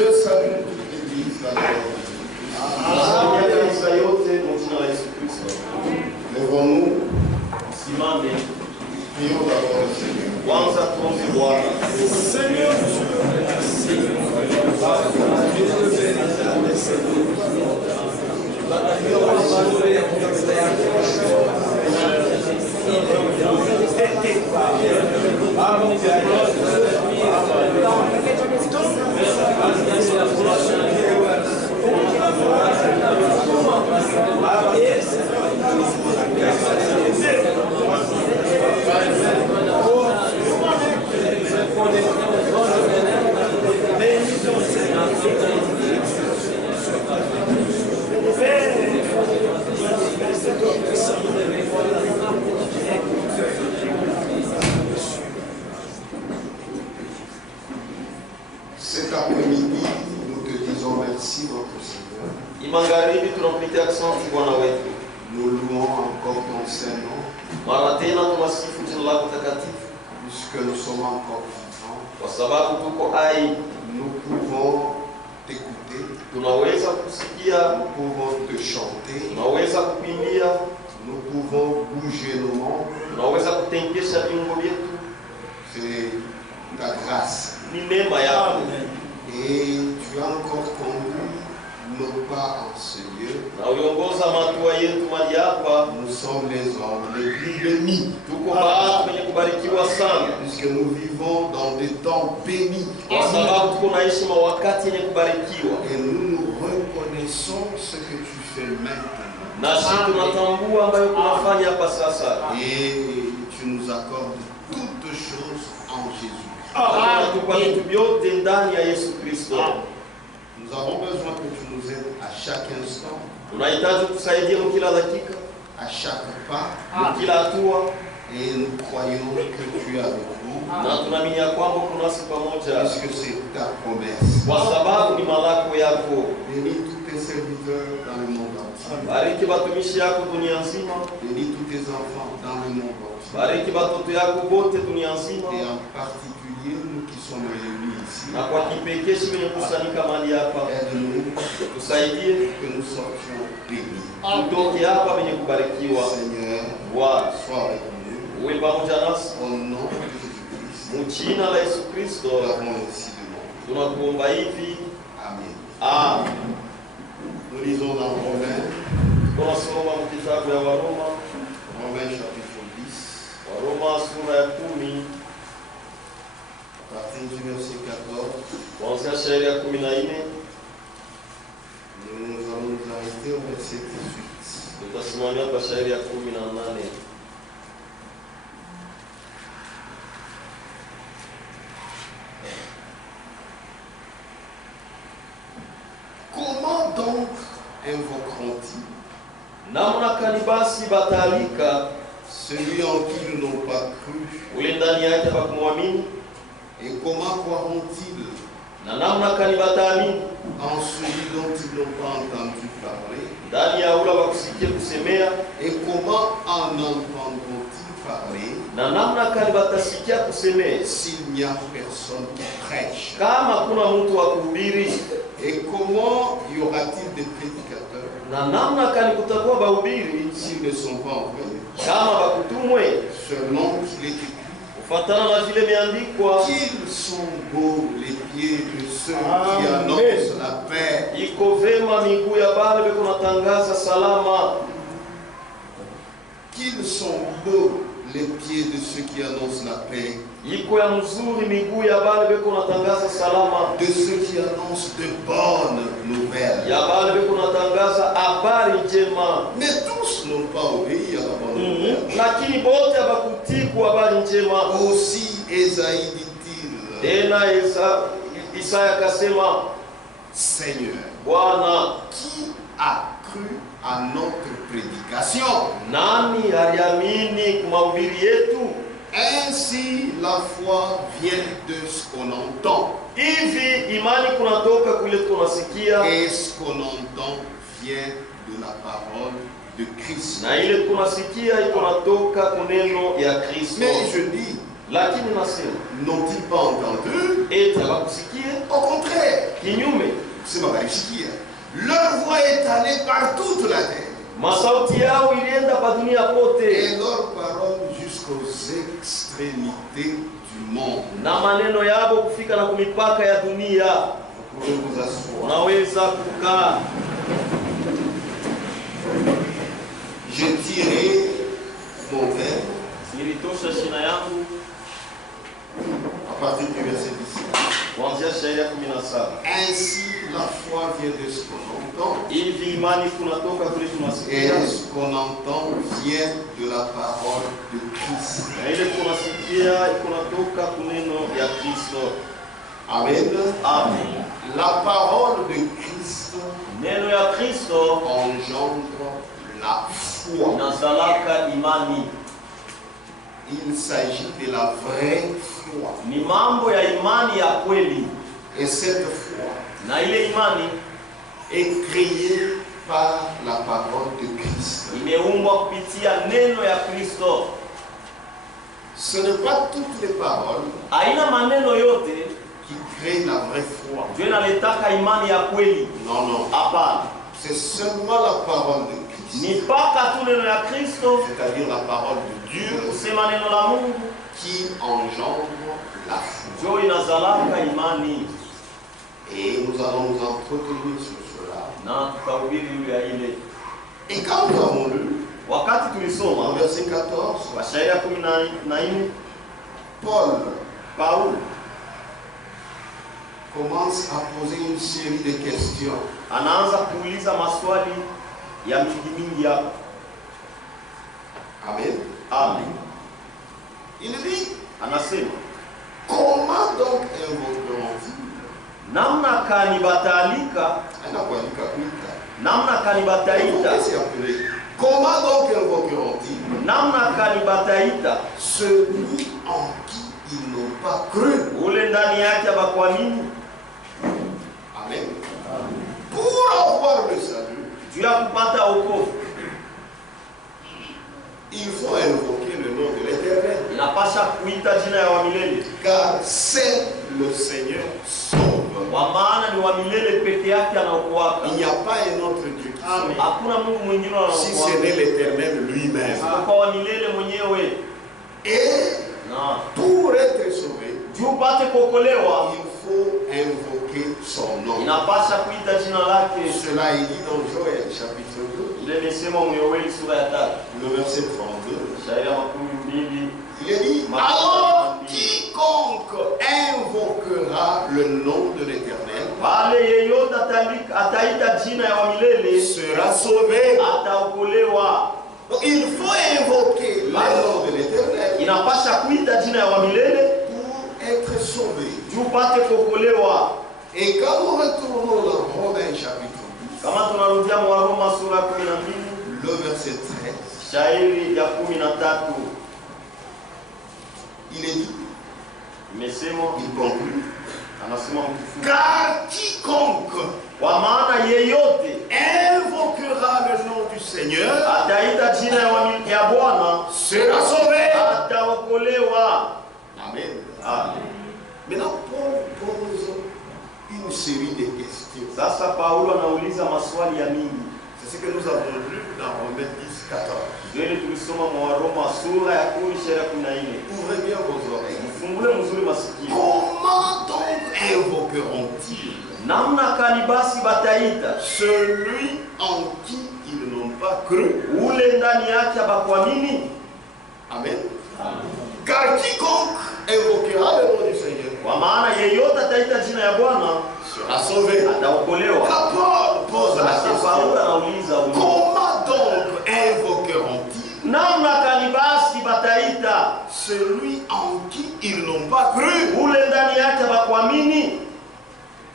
Je salue toute l'église Lèvons-nous. Prions d'abord le Seigneur. Seigneur, cet après-midi, nous te disons merci, notre Seigneur. Nous louons encore ton Saint-Nom, puisque nous sommes encore vivants. Nous pouvons t'écouter, nous pouvons te chanter, nous pouvons bouger nos membres. C'est ta grâce. Et tu as encore conduit nos pas en ce lieu. Nous sommes les hommes les plus bénis. Puisque nous vivons dans des temps bénis. Et nous nous reconnaissons ce que tu fais maintenant. Et tu nous accordes toutes choses en Jésus. Nous avons besoin que tu nous aides à chaque instant, à chaque pas, et nous croyons que tu es avec nous, puisque c'est ta promesse. Bénis tous tes serviteurs dans le monde entier. Bénis tous tes enfants dans le monde entier. Et en particulier nous qui sommes réunis ici. Aide-nous que nous sortions bénis. Seigneur, sois avec nous. Au nom de Jésus-Christ, nous avons ainsi demandé. Amen. Nous lisons dans Romains. Romains chapitre 10. À partir du verset 14. Nous allons nous arrêter au verset 18. Comment donc invoqueront-ils celui en qui ils n'ont pas cru? Et comment croiront-ils en celui dont ils n'ont pas entendu parler? Et comment en entendront-ils parler s'il n'y a personne qui prêche? Et comment y aura-t-il des prédicateurs s'ils ne sont pas envoyés? Seulement qu'il est écrit, qu'ils sont beaux les pieds de ceux qui annoncent la paix. Qu'ils sont beaux les pieds de ceux qui annoncent la paix. De ceux qui annoncent de bonnes nouvelles. Mais tous n'ont pas obéi à la bonne nouvelle. Aussi Ésaïe dit-il, Seigneur, qui a cru à notre prédication? Ainsi la foi vient de ce qu'on entend. Et ce qu'on entend vient de la parole de Christ. Mais je dis, n'ont-ils pas entendu? Au contraire, Kinyume, leur voix est allée par toute la terre. masauti yao ilienda kwa dunia kote, Et leur parole jusqu'aux extrémités du monde. na maneno yao kufika na kumipaka ya dunia. Vous pouvez vous asseoir. Unaweza kukaa. J'ai tiré mon verre Nilitosha shina yangu à partir du verset 17. kuanzia shairi ya 17. Ainsi la foi vient de ce qu'on entend. Hivi imani kunatoka kule Et tunasikia, ce qu'on entend vient de la parole de Christ. na ile tunasikia kunatoka kuneno ya Kristo. Amen. Amen. La parole de Christ Neno ya Kristo engendre la foi. inazalaka imani. Il s'agit de la vraie foi. Ni mambo ya imani ya kweli, Et cette foi na ile imani est créée par la parole de Christ. imeumbwa kupitia neno ya Kristo. Ce n'est pas toutes les paroles Haina maneno yote qui créent la vraie foi. ndio inaletaka imani ya kweli. Non, non. Hapana, C'est seulement la parole de Christ, ni mpaka tu neno ya Kristo, c'est-à-dire la parole de Dieu, kusema neno la Mungu qui engendre la foi. ndio inazalaka imani, Et nous allons nous entretenir sur cela. na tutahubiri juu ya ile. Et quand nous avons lu, Wakati en tulisoma verset 14, kwa shairi ya 14, Paul Paulo commence à poser une série de questions. anaanza kuuliza maswali ya mingi hapa. Amen. Amen. Il dit, Anasema, comment donc invoqueront-ils? namna kanibatalika, namna kanibataita, Qu'est-ce qu'il a appelé? Comment donc invoqueront-ils namna kanibataita, celui en qui ils n'ont pas cru? ule ndani yake abakuamini. Amen. Pour avoir le salut, Juu ya kupata wokovu il faut invoquer le nom de l'Éternel. inapasha kuita jina ya wamilele, Car c'est le Seigneur sauve. kwa maana ni wamilele peke yake anaokoaka. Il n'y a pas un autre Dieu qui sauve. Hakuna Mungu mwingine Si ce anaokoaka n'est l'Éternel lui-même. kwa wamilele mwenyewe. Et Na pour être sauvé, juu upate kuokolewa il faut invoquer son nom. inapasha kuita jina lake. Cela est dit dans Joël chapitre 2, Ile nisema Yoeli sura ya 3 le verset 32. shairi ya 12. Il est dit, alors quiconque invoquera le nom de l'Éternel Wale yeyote ataita jina ya wamilele sera sauvé. ataokolewa. Donc il faut invoquer le nom de l'Éternel Inapasha kuita jina ya wamilele pour être sauvé. juu upate kuokolewa. Et quand nous retournons dans Romains chapitre 12, Kama tunarudia Waroma sura ya 12 le verset 13, shairi ya 13 il est dit, imesema, il conclut, anasema mtukufu, car quiconque kwa maana yeyote invoquera le nom du Seigneur ataita jina ya Bwana sera sauvé. ataokolewa. Amen. Amen. Maintenant, Paul pose une série de questions. Sasa Paulo anauliza maswali ya mingi. C'est ce que nous avons lu dans Romains 10, 14. Ndio tulisoma Waroma sura ya 10:14. Ouvrez bien vos oreilles. Mfungule mzuri masikio. Comment donc invoqueront-ils Namna kani basi bataita celui en qui ils n'ont pas cru? ule ndani yake abakuamini? Amen. Car quiconque invoquera le nom du Seigneur Kwa maana yeyote ataita jina ya Bwana sera sauvé. ataokolewa. Quand Paul pose la Sasa Paulo question, anauliza comment donc invoqueront-ils namna kani basi bataita celui en qui ils n'ont pas cru? ule ndani yake abakuamini?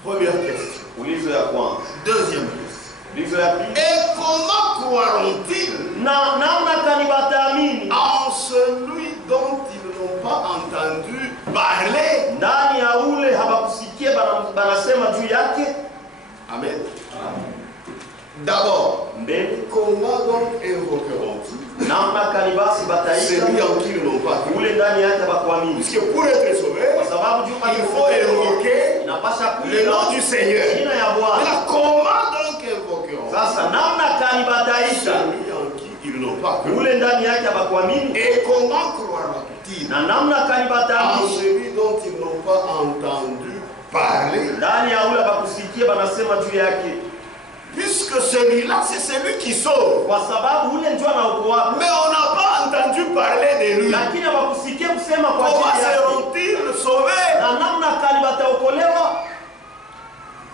Première question. Ulizo ya kwanza. Deuxième question. Ulizo ya pili. Et comment croiront-ils Na namna kani bataamini en celui dont ils n'ont pas entendu parler? ndani ya ule habakusikia banasema juu yake? Amen. D'abord, Mbele comment donc invoqueront-ils namna kani basi bataita celui en qui ils n'ont pas cru? ule ndani yake abakuamini? Puisque pour être sauvé, Kwa sababu juu il faut invoquer inapasha le nom du Seigneur. jina ya Bwana. Mais comment donc invoqueront Sasa namna gani bataita celui en qui ils n'ont pas cru? ule ndani yake abakuamini? Et comment croiront-ils Na namna gani en bataamini celui dont ils n'ont pas entendu parler? ndani ya ule abakusikia banasema juu yake? Puisque celui-là, c'est celui qui sauve. Kwa sababu ule ndio anaokoa. Mais on n'a pas entendu parler de lui. Lakini abakusikia kusema kwa Comment ajili yake. seront-ils sauvés? Na namna gani bataokolewa?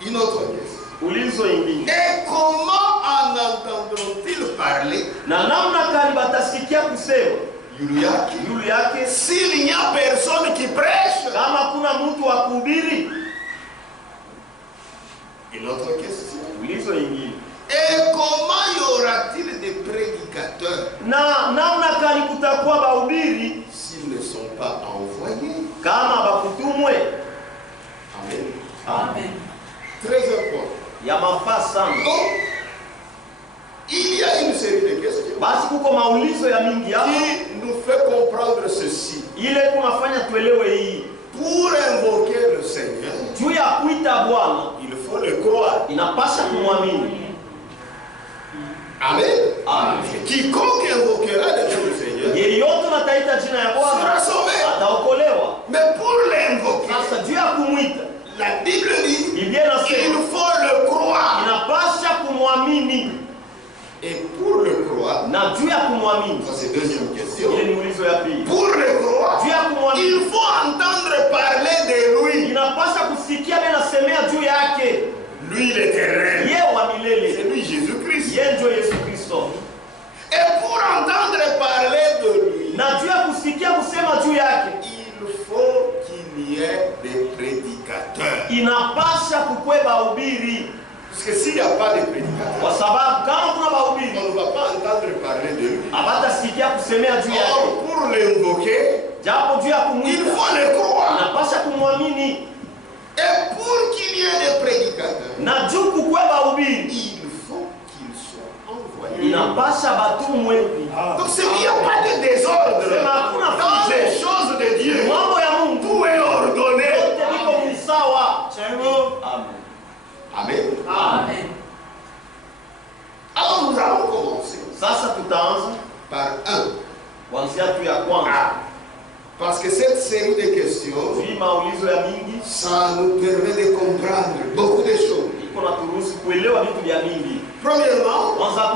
Une autre question. Ulizo ingine. Et comment en entendront-ils parler? Na namna gani batasikia kusema yule yake S'il n'y a personne qui prêche? kama kuna mtu wa kuhubiri? Une autre question. Ulizo ingine. Et comment y aura-t-il des prédicateurs Na namna gani kutakuwa bahubiri s'ils ne sont pas envoyés? kama bakutumwe? Amen. Amen. Très important. Ya mafaa sana. Donc, il y a une série de questions Basi kuko maulizo ya mingi hapa qui nous fait comprendre ceci. ile kunafanya tuelewe hii. Pour invoquer le Seigneur, Juu ya kuita Bwana il faut le croire. inapasha kumwamini. Amen. Amen. Quiconque invoquera le nom du Seigneur Yeyote nataita jina ya sera Bwana sauvé. ataokolewa. Mais pour l'invoquer, Sasa juu ya kumwita la Bible dit Biblia il inasema faut le croire. inapasha kumwamini, Et pour le croire, na juu ya kumwamini ça c'est deuxième question. ile ni ulizo ya pili. Pour le croire, Juu ya kumwamini il faut entendre parler de lui. inapasha kusikia mimi nasemea juu yake, Lui l'éternel. yeye wa C'est milele, lui Jésus-Christ. yeye ndio Yesu Kristo. Et pour entendre parler de lui, Na juu ya kusikia kusema juu yake il faut qu'il y ait des prédicateurs. inapasha kukwe bahubiri, Parce que s'il n'y a pas de prédicateurs, kwa sababu kama kuna bahubiri on ne va pas entendre parler de lui. abatasikia kusemea juu yake. Or, pour l'invoquer, Japo juu ya il kumwita faut le croire. inapasha kumwamini, Et pour qu'il y ait des prédicateurs, na juu kukwe bahubiri il faut qu'ils soient envoyés. inapasha batumwe. Donc, c'est qu'il n'y a pas de désordre dans les choses de Dieu. Mambo ya Mungu Tout est ordonné. yote liko msawa. Amen. Amen. Amen. Alors, nous allons commencer Sasa tutaanza par un. kuanzia tu ya kwanza. Parce que cette série de questions, Hii maulizo ya mingi ça nous permet de comprendre beaucoup de choses. iko na turuhusu kuelewa vitu vya mingi. Premièrement, Kwanza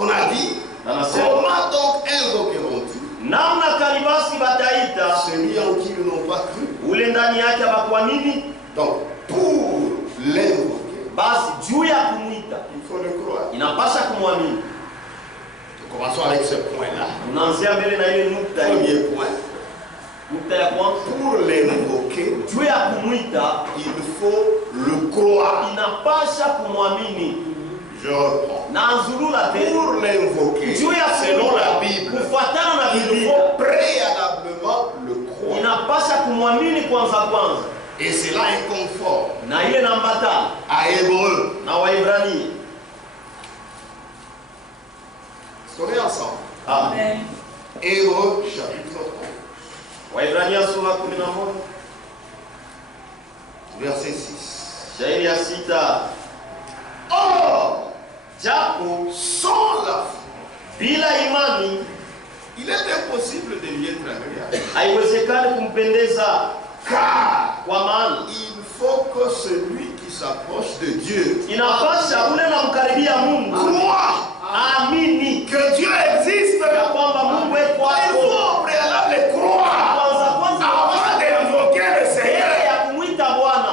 on a dit, anasema comment donc invoqueront-ils namna gani basi bataita celui en qui ils n'ont pas cru? ule ndani yake abakuamini? Donc, pour l'invoquer, Basi juu ya kumwita il faut le croire. inapasha kumwamini. Commençons avec ce point-là. Tunaanzia mbele na ile nukta hii. Premier point. Nukta ya kwanza, Pour l'invoquer, juu ya kumwita il faut le croire. inapasha kumwamini. Je reprends. Na nzurula te Pour l'invoquer, juu ya selon la kumwita Bible, kufuatana na il Biblia faut préalablement le croire. inapasha kumwamini kwanza. Et cela est conforme Na ile namba 5 à Hébreu. na Waibrania. On est ensemble. Amen. Hébreu chapitre 11, Waibrania sura 11 verset 6. shairi ya 6. Or, Japo sans la foi, bila imani il est impossible de lui être agréable. haiwezekani kumpendeza, Car kwa maana il faut que celui qui s'approche de Dieu inapasha ule namkaribia Mungu croit amini que Dieu existe. ya kwamba Mungu eko Il hapo. faut au préalable croire Kwanza avant d'invoquer le mbele Seigneur. ya kumwita Bwana.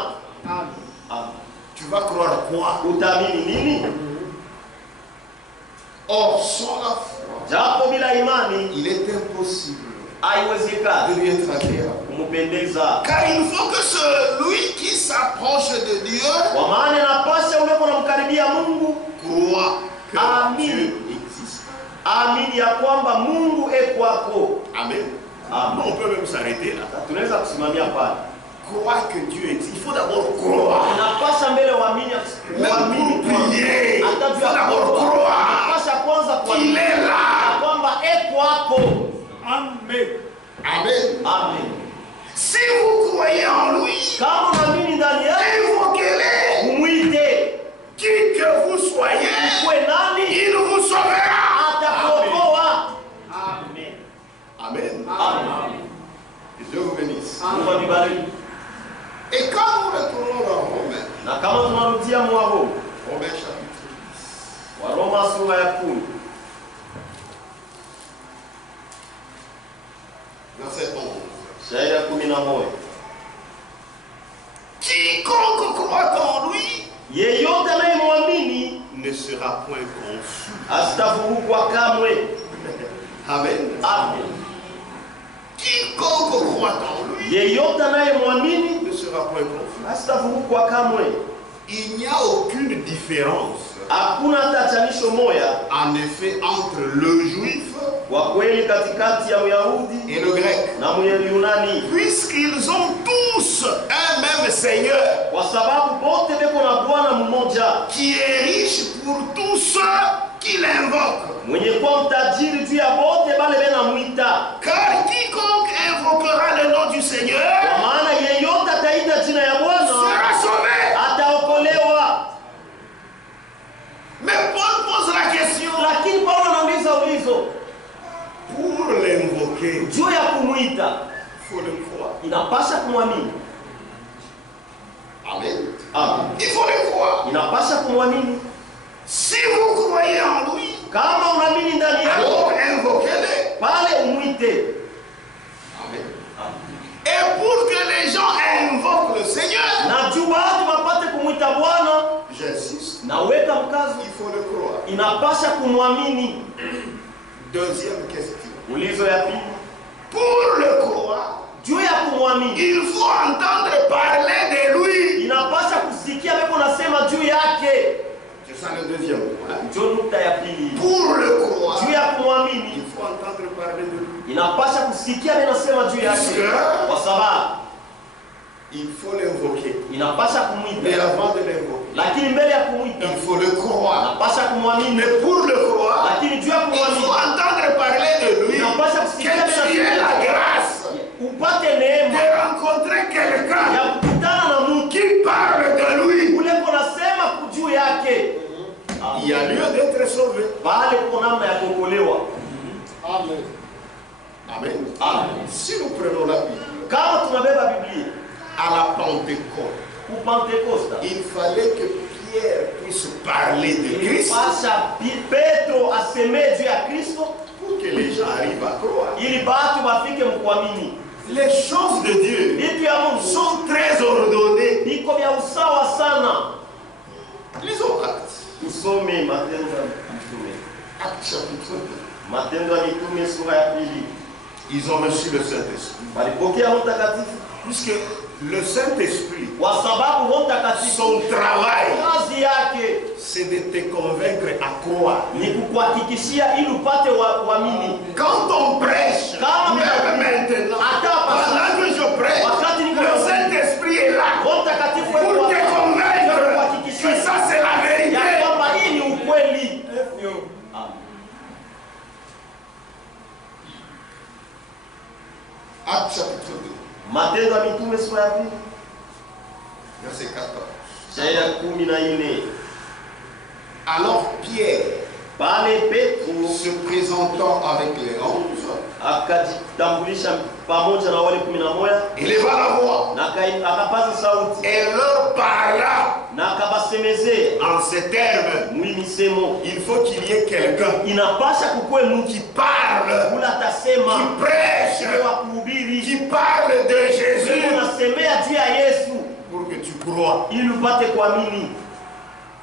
Amen. Tu vas croire quoi? Utaamini nini? Or, sans la foi, Japo bila imani il est impossible de haiwezekani lui être agréable. kumpendeza, Car il faut que celui qui s'approche de Dieu kwa maana inapasha ule namkaribia Mungu croit que Amen. Dieu existe. amini ya kwamba Mungu eko hapo. Amen. Amen. On peut même s'arrêter là. Tunaweza kusimamia pale. Croire que Dieu existe. Il faut d'abord croire. Inapasha mbele uamini Même pour prier, il faut d'abord croire inapasha kwanza qu'il kuamini est ya là. kwamba eko hapo. Amen. Amen. Amen. Si vous croyez en lui, Kama unaamini Na kama tunarudia Waroma, Romains chapitre 10. Waroma sura ya 10. Verset 11. Shairi ya 11. Quiconque croit en lui Yeyote anayemwamini ne sera point confus. asitavurugwa kamwe. Amen. Amen. Quiconque croit en lui Yeyote anayemwamini ne sera point confus. asitavurugwa kamwe. Il n'y a aucune différence Hakuna tachanisho moya en effet entre le juif kwa kweli katikati ya Myahudi et le grec, na Myunani, puisqu'ils ont tous un même Seigneur kwa sababu bote beko na Bwana mmoja qui est riche pour tous ceux qui l'invoquent. mwenye kuwa mtajiri juu ya bote bale benamwita. Car quiconque invoquera le nom du Seigneur Kwa maana yeyote ataita jina ya Bwana sera sauvé. ataokolewa. Mais Paul pose la question, Lakini Paulo anauliza ulizo pour l'invoquer, juu ya kumwita, il faut le croire. inapasha kumwamini. Amen. Amen. Il faut le croire. Inapasha kumwamini. Si vous croyez en lui, Kama unaamini ndani yako, alors invoquez-le. pale umwite. Amen. Et pour que les gens invoquent le Seigneur, Na juu watu wapate kumwita Bwana, j'insiste, naweka mkazo, il faut le croire. inapasha kumwamini. Deuxième question. Ulizo ya pili, Pour le croire, juu ya kumwamini, il faut entendre parler de lui. inapasha kusikia beko nasema juu yake. C'est ça le deuxième point. Ndio nukta ya pili. Pour le croire, Juu ya kumwamini, il faut entendre parler de lui. inapasha kusikia beko nasema juu yake, kwa sababu Il faut l'invoquer. inapasha Mais kumwita. avant de l'invoquer, Lakini mbele ya kumwita, il faut le croire. inapasha kumwamini. Mais pour le croire, Lakini juu ya il kumwamini, faut entendre parler de lui. inapasha Que kusikia beko tu aies la nasema grâce upate neema de rencontrer quelqu'un ya kukutana na mtu qui parle de lui. ule konasema juu yake. Il y a lieu d'être sauvé. Pale kuna namna ya kuokolewa. Amen. Amen. Amen. Si nous prenons la Bible, Kama tunabeba Biblia à la Pentecôte, ku Pentekosta, il fallait que Pierre puisse parler de Christ ilipasha Petro asemee juu ya Kristo pour que les gens arrivent à croire. ili batu bafike mkuamini. Les choses de Dieu Vitu ya Mungu sont très ordonnées. viko vya usawa sana. Lisons Actes. Tusome Matendo ya Mitume. Actes chapitre 2. Matendo ya Mitume sura ya pili. Ils ont reçu le Saint-Esprit. Walipokea Roho Mtakatifu Puisque le Saint-Esprit, kwa sababu Roho Mtakatifu son travail, kazi yake c'est de te convaincre à croire. ni kukuhakikishia ili upate uamini. Quand on prêche, Kama même maintenant, pendant que je prêche, wakati niko le Saint-Esprit est là Roho Mtakatifu pour wewe te convaincre que kuhakikishia ça c'est la vérité. ya kwamba hii ni ukweli. Actes chapitre 2, Matendo ya Mitume sura ya pili verset 14. shairi ya 14. Alors Pierre, Pale Petro se présentant avec les 11, akajitambulisha pamoja na wale 11 éleva la voix na akapaza sauti et leur parla na akabasemezea en ces termes. mwili misemo, Il faut qu'il y ait quelqu'un inapasha kukue mtu qui parle, ula atasema qui prêche, wa kuhubiri qui parle de Jésus unasemea juu ya Yesu pour que tu crois. ili upate kuamini.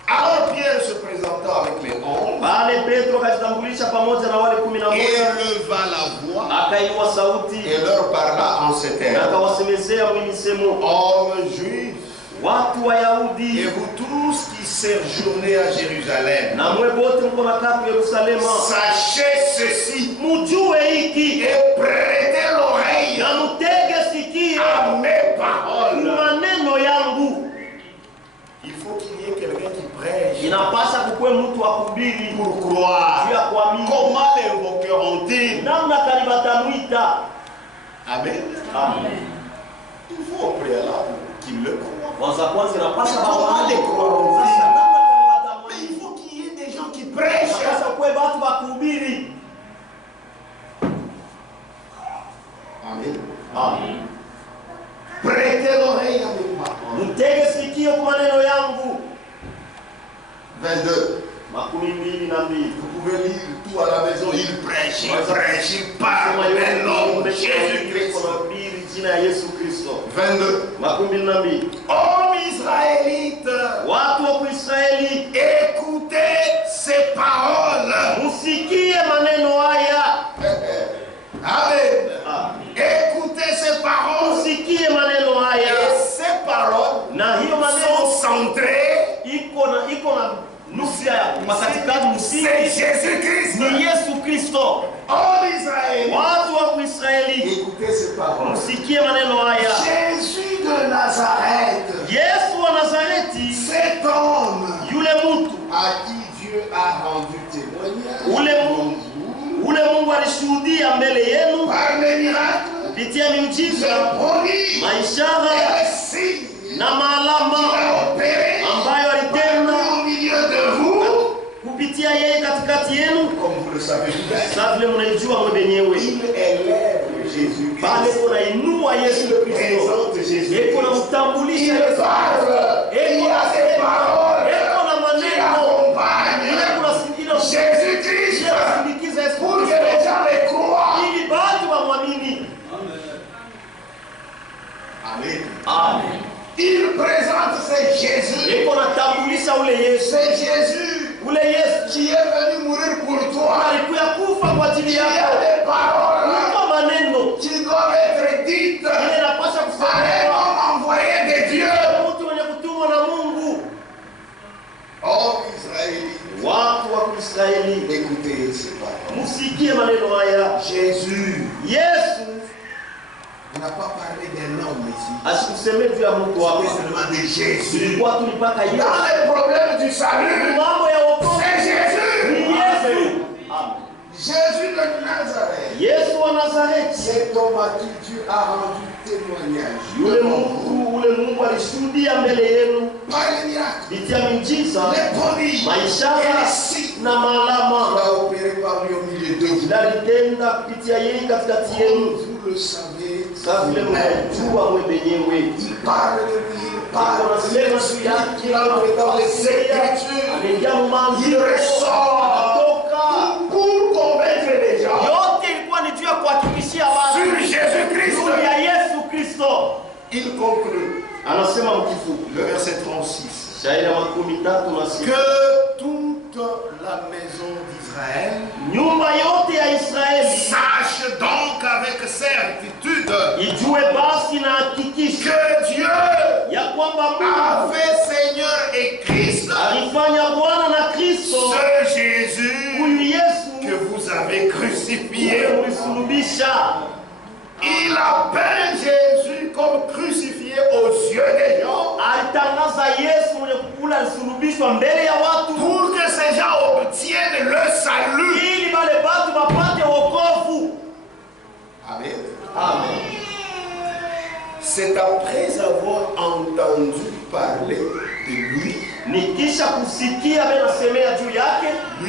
Alors Pierre se présentant avec les 11, Pale Petro akajitambulisha pamoja na wale 11 éleva la voix akainua sauti et leur parla en ces na termes. akawasemezea mwili misemo, Hommes juifs, watu et Wayahudi vous tous qui séjournez à Jérusalem, na mwe bote mko nakaa Yerusalema, sachez ceci mujue hiki et prêtez l'oreille na mutege sikio à mes paroles. maneno yangu. Il faut qu'il y ait quelqu'un qui prêche Inapasha kukue mtu wa kuhubiri pour croire. juu ya kuamini. Comment l'invoqueront-ils? Namna kalibatamwita. Amen. Amen. Il faut au préalable qu'il le croit. Kwanza inapasha Comment les croiront-ils? sasa namna Mais kalibatamwita. il faut qu'il y ait des gens qui prêchent. Inapasha kukue watu wa kuhubiri. Amen. Amen. Prêtez l'oreille à mes paroles. Mtege sikio kwa maneno yangu. 22. Vous pouvez lire tout à la maison. Il prêche, il parle d'un homme, Jésus-Christ. 22. Hommes israélites, écoutez ces paroles. Amen. Écoutez ces paroles. Et ces paroles sont centrées. C'est Jésus-Christ. Oh Israël. Écoutez ces paroles. Jésus de Nazareth. Cet homme à qui Dieu a rendu témoignage. Par les miracles, les prodiges, les signes qu'il a opérés au milieu de vous. Comme vous le savez, il élève Jésus-Christ. Il présente Jésus-Christ. Il parle. Il a ses paroles qui accompagnent Jésus-Christ pour que les gens les croient. Amen. Amen. Il présente c'est Jésus. C'est Jésus qui est venu mourir pour toi. Il y a des paroles qui doivent être dites par un homme envoyé de Dieu. Oh Israël, écoutez ces paroles. Jésus n'a pas parlé d'un homme ici. C'est seulement de Jésus. Dans les problèmes du salut, c'est Jésus. Jésus de Nazareth. Cet homme à qui Dieu a rendu témoignage. Par les miracles, les prodiges, les signes qu'il a opéré par lui au milieu de vous. Vous le savez, il parle de lui, il parle de lui, il entre dans les Écritures, il ressort pour convaincre les gens sur Jésus-Christ. Il conclut le verset 36 que toute la maison d'Israël sache donc avec certitude que Dieu a fait Seigneur et Christ ce Jésus que vous avez crucifié. Il a peint Jésus comme crucifié aux yeux des gens pour que ces gens obtiennent le salut. Amen. Amen. C'est après avoir entendu parler de lui, lui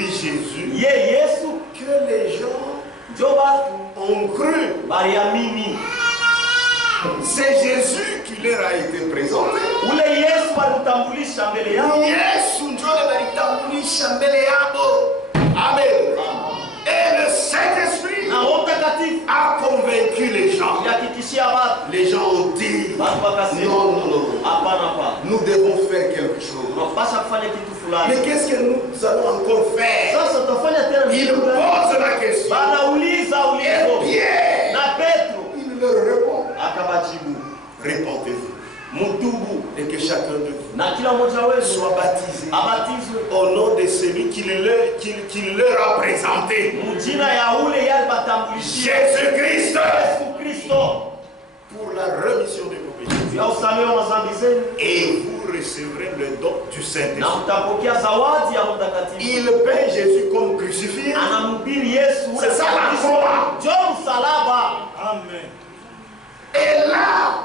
Jésus, que les gens ont cru. C'est Jésus qui leur a été présenté. Amen. Et le Saint-Esprit a convaincu les gens. Les gens ont dit non, nous devons faire quelque chose. Mais qu'est-ce que nous allons encore faire? Il pose la question. Et Pierre, il leur répond. Répondez-vous. Et que chacun de vous soit baptisé au nom de celui qui leur a présenté. Jésus-Christ. Pour la rémission de vos péchés. Et vous recevrez le don du Saint-Esprit. Il peint Jésus comme crucifié. C'est ça la croix. Amen. Et là,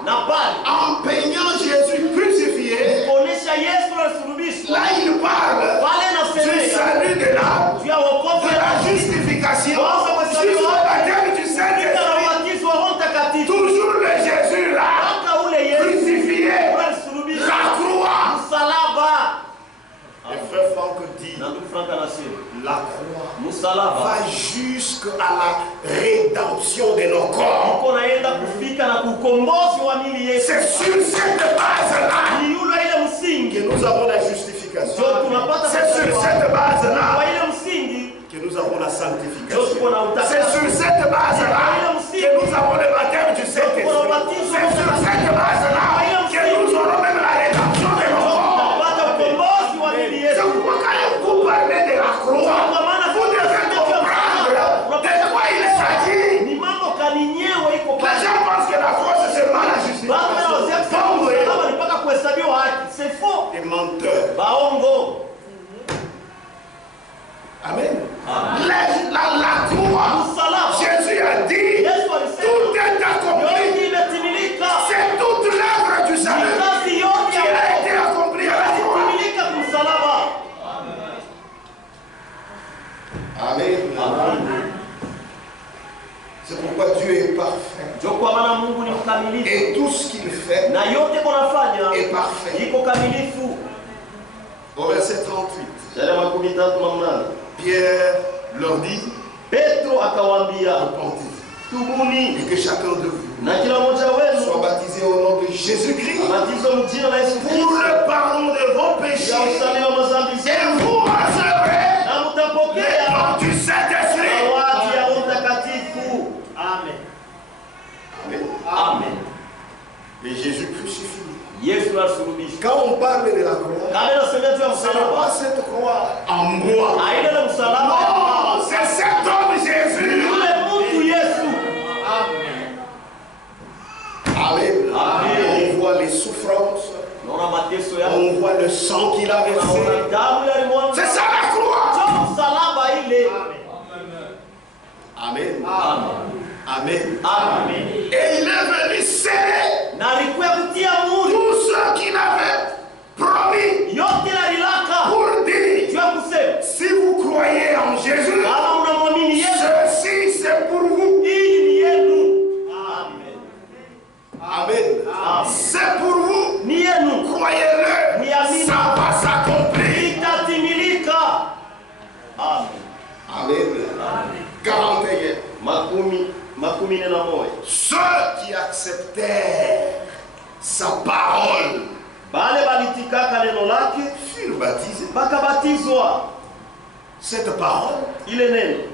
en peignant Jésus crucifié, là il parle du salut de la justification, jusqu'au baptême du Saint-Esprit. Toujours le Jésus là, crucifié, la croix. Et frère Franck va jusqu'à la rédemption de nos corps. C'est sur cette base-là que nous avons la justification. C'est sur cette base-là que nous avons la sanctification. C'est sur cette base-là que nous avons le baptême du Saint-Esprit. C'est sur cette base-là que nous aurons même la rédemption de nos corps. C'est pourquoi quand vous parlez de la croix, vous devez comprendre de quoi il s'agit. Les gens pensent que la croix c'est seulement la justification. C'est faux. Des menteurs. Amen. La croix, Jésus a dit, tout est accompli. C'est toute l'œuvre du salut qui a été accomplie à la croix. Amen. C'est pourquoi Dieu est parfait. Et tout ce qu'il fait est parfait. Au verset 38. Pierre leur dit, repentez-vous et que chacun de vous soit baptisé au nom de Jésus-Christ pour le pardon de vos péchés et vous recevrez le nom du Saint-Esprit. Amen. Et Jésus crucifié. Quand on parle de la croix, ce n'est pas cette croix en bois. Non, c'est cet homme Jésus. Amen. On voit les souffrances. On voit le sang qu'il a versé. C'est ça la croix. Amen. Amen. Et il est venu sceller tous ceux qui l'avaient promis pour dire, si vous croyez en Jésus, ceci c'est pour vous. Amen. C'est pour vous. Croyez-le. Ça va s'accomplir. Amen. 41. Ceux qui acceptèrent sa parole furent baptisés. Cette parole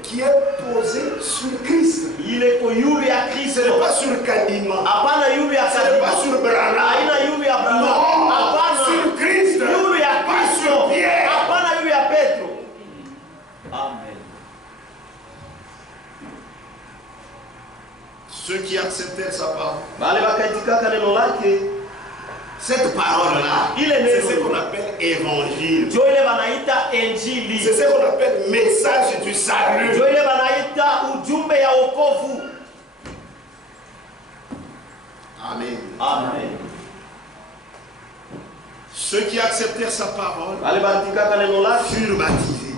qui est posée sur Christ. Ce n'est pas sur Kadima. Ce n'est pas sur Branham. Non, sur Christ. Pas sur Pierre. Amen. Ceux qui acceptèrent sa parole. Cette parole-là, c'est ce qu'on appelle évangile. C'est ce qu'on appelle message du salut. Amen. Ceux qui acceptèrent sa parole furent baptisés.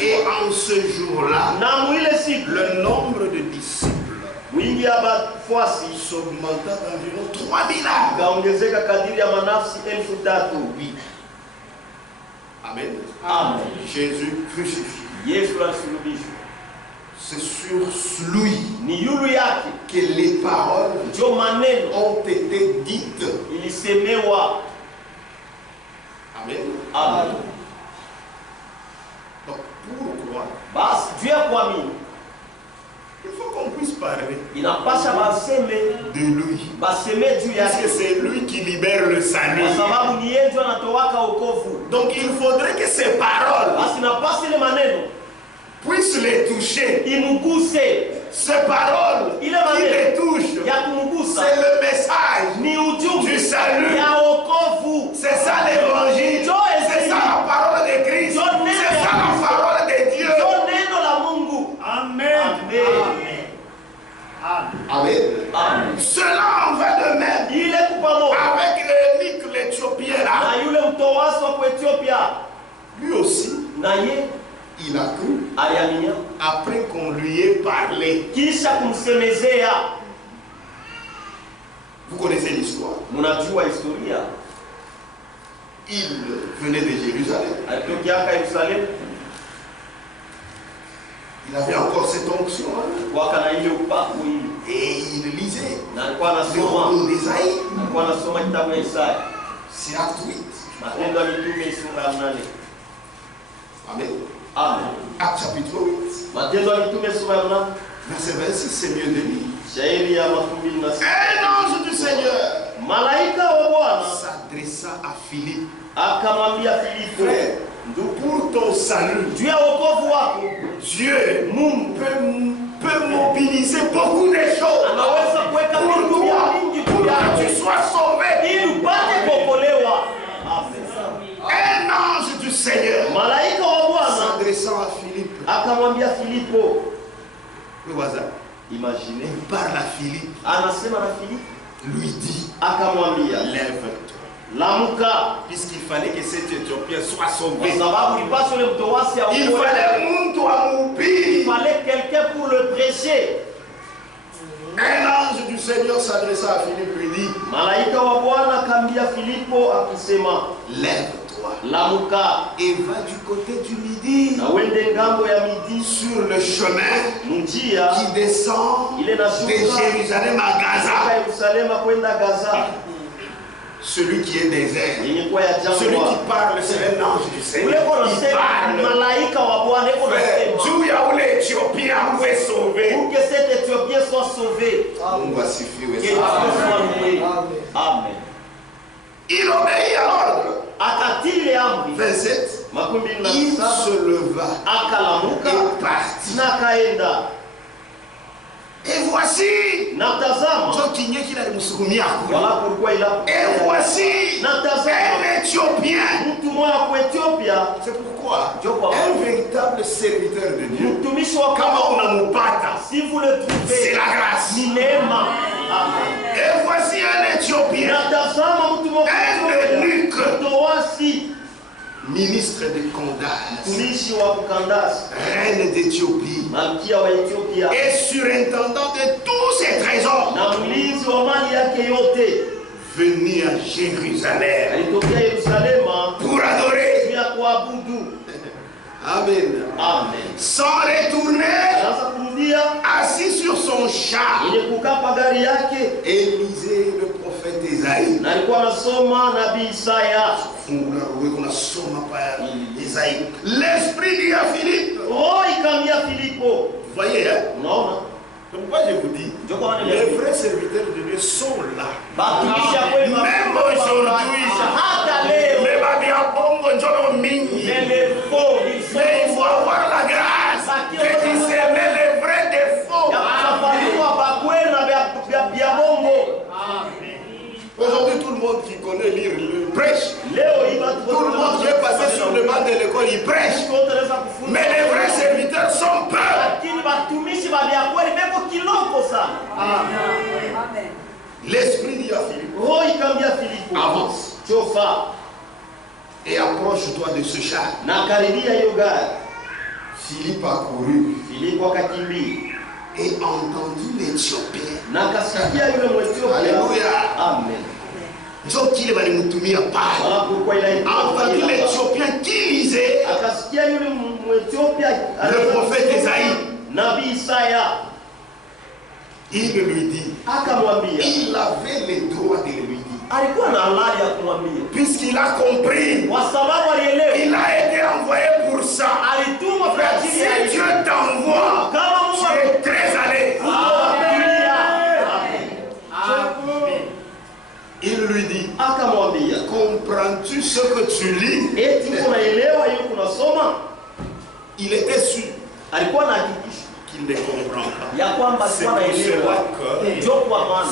Et en ce jour-là, le nombre de disciples s'augmenta d'environ 3000 âmes. Amen. Jésus crucifié. C'est sur lui que les paroles ont été dites. Amen. Donc pourquoi il faut qu'on puisse parler de lui. Parce que c'est lui qui libère le salut. Donc il faudrait que ces paroles puissent les toucher. Ces paroles qui les touchent, c'est le message du salut. C'est ça l'évangile. C'est ça la parole de Christ. C'est ça la parole de Dieu. Amen. Cela en va de même avec l'émile l'Éthiopien là. Lui aussi, il a cru après qu'on lui ait parlé. Vous connaissez l'histoire. Il venait de Jérusalem. Il avait encore cette onction. Et il lisait. Le roman d'Ésaïe. C'est acte 8. Amen. Acte chapitre 8. Verset 26, c'est mieux de lire. Un ange du Seigneur s'adressa à Philippe. Frère, pour ton salut, Dieu peut mobiliser beaucoup de choses pour toi, pour que tu sois sauvé. Un ange du Seigneur s'adressant à Philippe. Le hasard. Imaginez. Il parle à Philippe. Lui dit, lève-toi. Puisqu'il fallait que cet Éthiopien soit sauvé. Il fallait quelqu'un pour le prêcher. Un ange du Seigneur s'adressa à Philippe et lui dit, lève-toi et va du côté du midi sur le chemin qui descend de Jérusalem à Gaza. Celui qui est désert, celui qui parle, c'est un ange du Seigneur. Il parle. Dieu a où l'Éthiopien pouvait sauver. Pour que cet Éthiopien soit sauvé. Amen. Il obéit à l'ordre. 27. Il se leva et partit. Et voici, un Éthiopien. C'est pourquoi un véritable serviteur de Dieu, si vous le trouvez, c'est la grâce. Et voici un Éthiopien, un eunuque, ministre de Candace, reine d'Éthiopie, et surintendant de tous ses trésors, venu à Jérusalem pour adorer. Amen. Sans retourner, assis sur son char, et lisait le prophète Isaïe. L'esprit dit à Philippe. Voyez, hein? Non. Pourquoi je vous dis, les vrais serviteurs de Dieu sont là. Même aujourd'hui, mais il faut avoir la grâce de discerner les vrais défauts. Aujourd'hui, tout le monde qui connaît lire le prêche. Tout le monde qui est passé sur le banc de l'école, il prêche. Mais les vrais serviteurs sont peu. L'esprit dit à Philippe, avance et approche-toi de ce char. Philippe a couru et entendu l'Éthiopien. Alléluia. Amen. Entendu l'Éthiopien qui lisait le prophète Isaïe. Il lui dit, il avait le droit de lui dire, puisqu'il a compris, il a été envoyé pour ça. Si Dieu t'envoie, tu es très à l'aise. Il lui dit, comprends-tu ce que tu lis? Il était sûr qu'il ne comprend pas. C'est pour cela que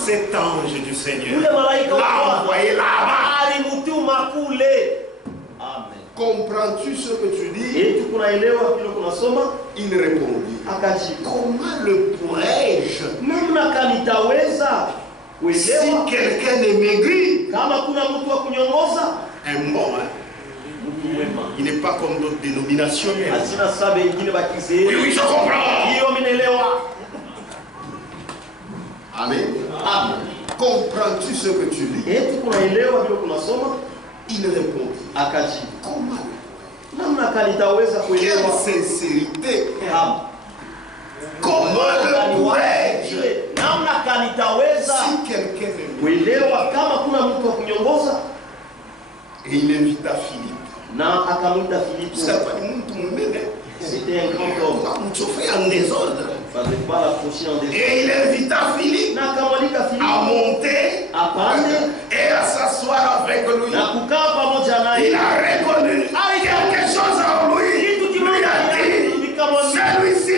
cet ange du Seigneur l'a envoyé là-bas. Comprends-tu ce que tu dis? Il répondit, comment le pourrais-je si quelqu'un est maigri? Un bon, il n'est pas comme d'autres dénominations. Oui, je comprends. Amen. Comprends-tu ce que tu lis? Il répondit, comment? Quelle sincérité Comment le pourrais-je? Namna kanitaweza Si quelqu'un me kuelewa kama kuna mtu wa kunyongoza. Et il invita Philippe. Na akamwita Filipo. C'était un grand homme. Et il invita Philippe à monter et à s'asseoir avec lui. Il a reconnu quelque chose en lui. Il a dit, celui-ci,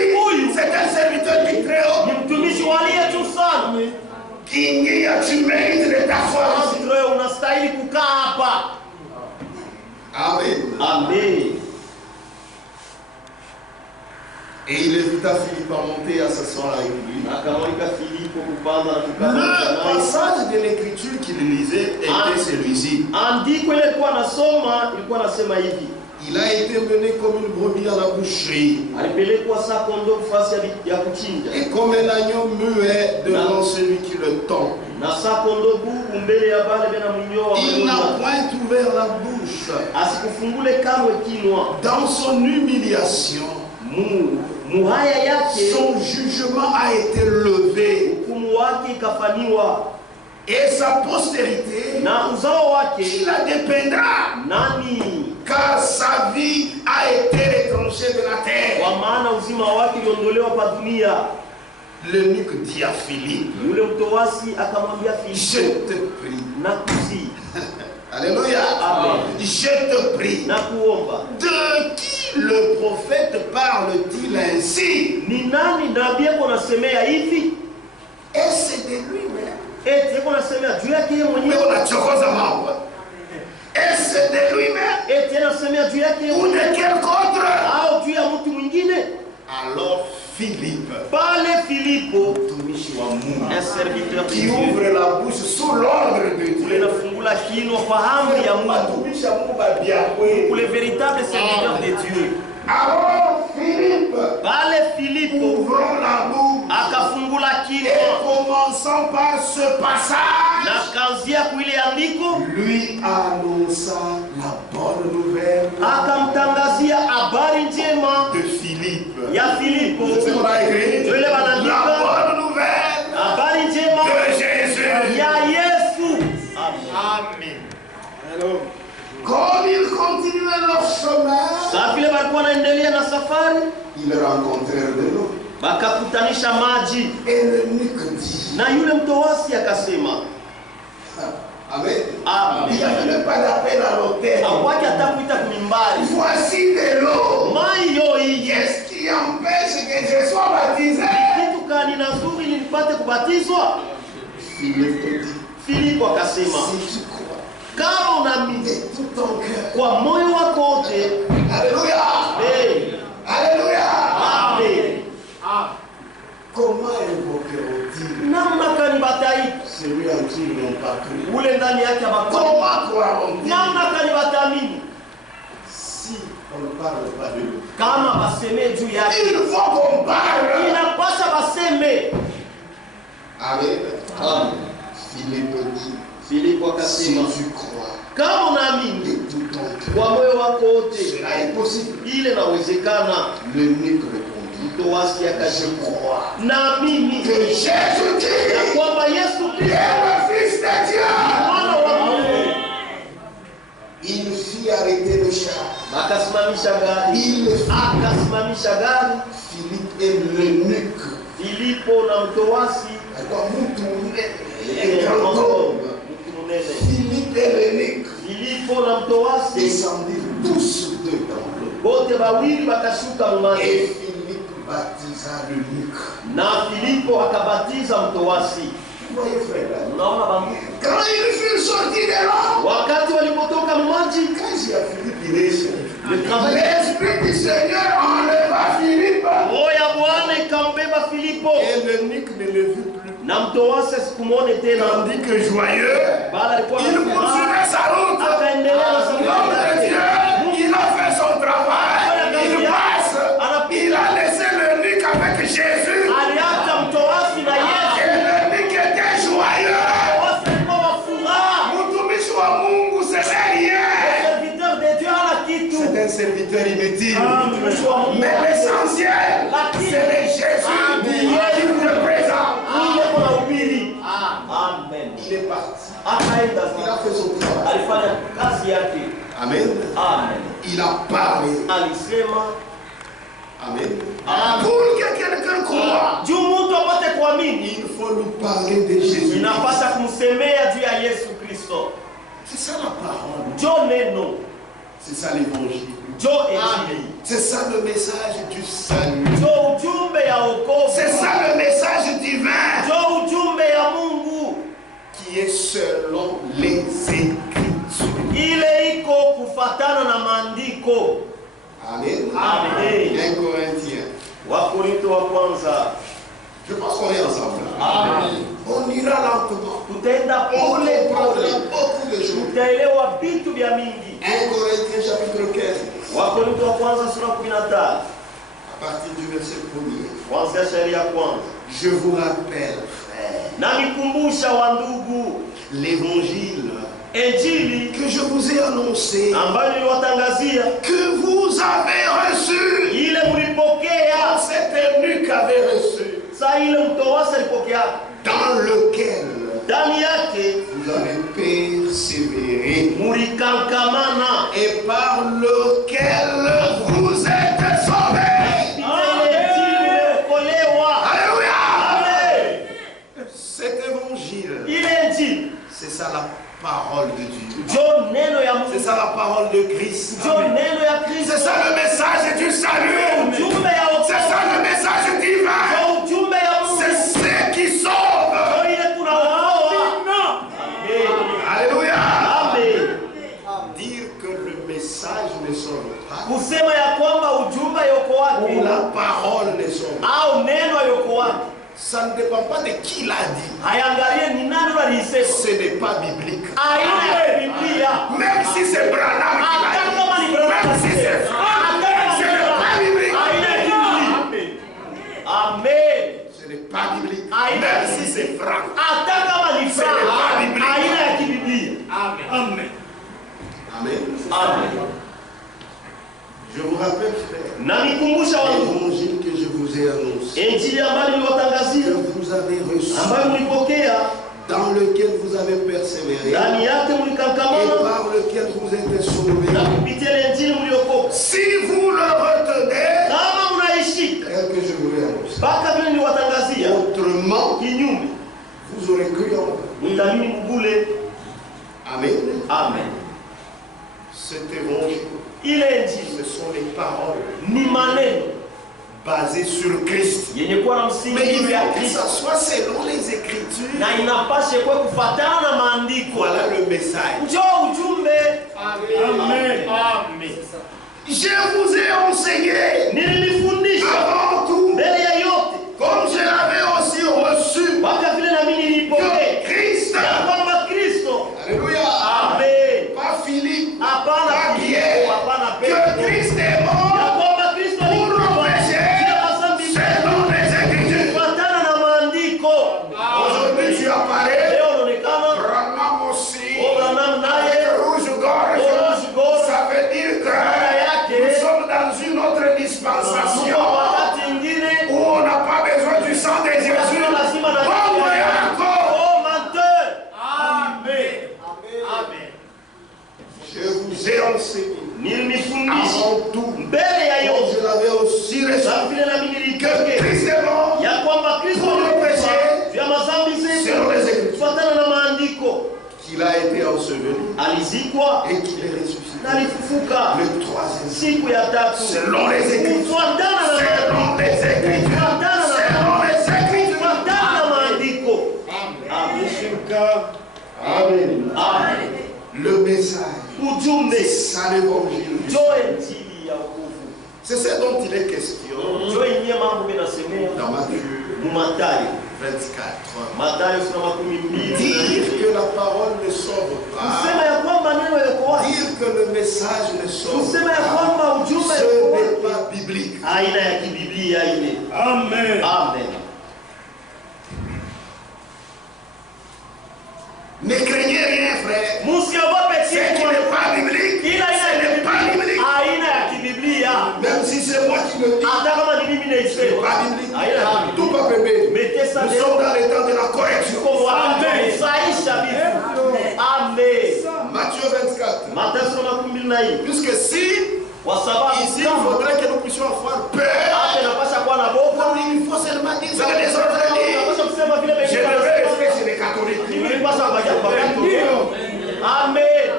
c'est un serviteur du Très-Haut. Tu mérites de t'asseoir. Amen. Amen. Et il invita Philippe à monter et à s'asseoir avec lui. Le passage de l'écriture qu'il lisait était celui-ci. Il a été mené comme une brebis à la boucherie. Et comme un agneau muet devant celui qui le tend. Il n'a point ouvert la bouche. Dans son humiliation, son jugement a été levé. Et sa postérité, il la dépendra. Car sa vie a été retranchée de la terre. L'eunuque dit à Philippe, je te prie. Alléluia. Amen. Je te prie. De qui le prophète parle-t-il ainsi? Est-ce de lui-même? Mais on a chocosa mambo. Est-ce de lui-même? Ou de quelque autre? Alors Philippe, un serviteur de qui Dieu, ouvre la bouche sous l'ordre de Dieu, pour les véritables serviteurs de Dieu. alors Philippe, ouvrons la bouche et commençons par ce passage, lui annonça la bonne nouvelle de Philippe. C'est ce qu'on a écrit. La bonne nouvelle de Jésus. Amen. Alors, comme ils continuaient leur chemin, ils rencontrèrent de l'eau. Et l'eunuque dit, Amen. Amen. Il n'y avait même pas d'appel à l'hôtel. Voici de l'eau. Qu'est-ce qui empêche que je sois baptisé? Philippe akasema, Si tu crois kama unaamini de tout ton cœur. kwa moyo wako wote. Alléluia. Amen. Alléluia. Amen. Comment invoqueront-ils Namna kani bataita celui en qui ils n'ont pas cru? ule ndani yake abakuwa. Comment croiront-ils Namna kani bataamini si on ne parle pas de lui? kama baseme juu yake? Il faut qu'on parle. Inapasa baseme. Amen. Amen. Philippe dit, Philippe si akasema, tu crois kama unaamini de tout ton cœur, kwa moyo wako wote, cela est possible. ile inawezekana. L'eunuque répondit, Mtoasi je akajibu, crois naamini que Jésus-Christ ya kwamba Yesu est Kristo le Fils de Dieu. mwana wa Mungu. Il fit arrêter le char. Akasimamisha gari, akasimamisha gari. Philippe et l'eunuque. Filipo na mtoasi, Alors, mtu yeye grand mtu homme. munene. Philippe et l'eunuque Filipo na mtoasi descendirent tous deux dans l'eau. wote bawili bakashuka maji, Et Philippe baptisa l'eunuque. na Filipo akabatiza mtoasi. Vous voyez, frère, là, Unaona bangu, quand ils furent sortis de l'eau, wakati walipotoka maji, quand j'ai à Philippe, il est le travail, l'Esprit du Seigneur enleva Philippe. roho ya Bwana ikambeba Filipo, Et l'eunuque ne le vit plus. na mtoasi sikumwone tena. Tandis que joyeux, Bala alikuwa il poursuivait sa route. akaendelea na L'homme safari de yake. Dieu, il a fait son travail. Il passe. Il a laissé l'eunuque avec Jésus. Aliacha mtoasi na Yesu. Et l'eunuque était joyeux. Mtoasi alikuwa wa furaha. Mtumishi wa Mungu, c'est rien. Serviteur de Dieu hana kitu. C'est un serviteur, il me dit. Mais l'essentiel, c'est le Jésus qui le présente. Amen. Il est parti. Il a fait son travail. Amen. Amen. Il a parlé. Alisema. Amen. Amen. Pour que quelqu'un croit, Juu mtu apate kuamini, il faut lui parler de Jésus. inapasa kumsemea juu ya Yesu Kristo. C'est ça la parole. Jo neno, C'est ça l'évangile. jo injili, C'est ça le message du salut. jo ujumbe ya wokovu, C'est ça le message divin jo ujumbe ya Mungu qui est selon les Écritures. ile iko kufatana na maandiko. Amen. Amen. 1 Corinthiens. Wakorintho wa kwanza. Je pense qu'on est ensemble. Amen. On ira lentement. Tutaenda On pole comprendra pole, beaucoup de choses. tutaelewa vitu vya mingi. 1 Corinthiens chapitre 15. Wakorintho wa kwanza sura 15. À partir du verset 1er. Kuanzia shairi ya kwanza. Je vous rappelle, frères, Na nikumbusha wa ndugu, l'évangile Injili que je vous ai annoncé, ambayo niliwatangazia, que vous avez reçu. ile mlipokea, C'était lui qui avait reçu, saa ile mtowasi alipokea, dans lequel ndani yake vous avez persévéré mulikankamana, et par lequel vous êtes sauvés. ile Injili imeokolewa. Alléluia. Amen. Cet évangile, Ile Injili c'est ça la parole de Dieu. jo neno ya Mungu, C'est ça la parole de Christ. jo neno ya Kristo, C'est ça le message du salut. ujumbe ya C'est wokovu, ça le message divin. jo ujumbe ya Mungu, C'est ce qui sauve. jo ile kunaokoa. Alléluia. Amen. Dire que le message ne sauve pas, Kusema ya kwamba ujumbe yoko ou wapi la parole ne sauve pas, au neno yoko wapi ça ne dépend pas de qui l'a dit. hayangalie ni nani walisema. Ce n'est pas biblique. Aina ya Biblia, Même si c'est Branham qui l'a hata kama ni dit, Branham même si c'est alisema, Franck, hata kama ce ni n'est Branham, pas biblique. aina ya Biblia. Amen. Ce n'est pas biblique. Aïe. Même si c'est Franck. Hata kama ni Ce n'est pas Frank, biblique. aina ya Biblia. Amen. Amen. Je vous rappelle, frère, Na nikumbusha wangu, l'évangile que je vous ai annoncé, Injili ambayo niliwatangazia, que vous avez reçu, ambayo mlipokea, dans lequel vous avez persévéré, ndani yake et mlikankamana, par lequel vous êtes sauvés. na kupitia ile Injili mliokoka. Si vous le retenez, Kama mnaishika tel que je vous l'ai annoncé, mpaka vile niliwatangazia, autrement, kinyume vous aurez cru en moi. mtamini mbule. Amen. Amen. Cet évangile, Ile Injili ce sont les paroles ni maneno basées sur Christ. yenye kuwa na msingi Mais il juu ya faut que Kristo, ça soit selon les Écritures. na inapashe kuwa kufatana na maandiko. Voilà le message. Njoo ujumbe. Amen. Amen. Je vous ai enseigné Nilifundisha avant tout, mbele ya yote, comme je l'avais aussi reçu, mpaka vile na mimi nilipokea que Christ, ya kwamba Kristo. alléluia, Amen. pas Philippe, Hapana pas Filipo, Pierre, hapana que Petro, Christ est ya mort kwamba Kristo pour nos alikufa péchés juu ya dhambi selon les Écritures. kufatana na maandiko. Aujourd'hui, tu apparais, Leo unaonekana Branham aussi, Branham naye avec rouge-gorge. rouge-gorge. Ça veut dire que nous sommes dans une autre dispensation wakati ingine où on n'a pas besoin du sang de Jésus. lazima lazima na Bon voyage encore. oh menteur. Amen. Amen. Je vous ai enseigné Nilinifundisha avant tout, mbele ya comme yote, je l'avais aussi reçu, sababu vile nami que nilipokea Christ est mort ya kwamba Kristo pour nos alikufa péchés juu ya madhambi zetu selon les Écritures, kufuatana na maandiko, qu'il a été enseveli alizikwa et qu'il est ressuscité na alifufuka le troisième jour. siku ya tatu Selon les Écritures. kufuatana na Selon les Écritures. kufuatana Selon na les Écritures. kufuatana na maandiko. Amen. Amen. Amen. Le message, Ujumbe c'est ça l'évangile. njo injili ya wokovu. C'est ce dont il est question Njo yenye mambo binasemea dans Matthieu mu Mathayo. 24. Mathayo sura makumi mbili. Dire que la parole ne sauve Kusema pas, ya kwamba neno yako wapi, dire que le message ne sauve kusema ya pas, kwamba ujumbe ce yako n'est wapi, pas biblique. aina ya kibiblia ile. Amen. Amen. Ne craignez rien, frère. Musiogope Ce qui kitu, n'est pas biblique, ila ce aina ya n'est pas biblique. aina ya Puisque si ici il faudrait que nous puissions avoir peur, il faut seulement dire ce que les autres disent. Je devrais rester chez les catholiques. Amen.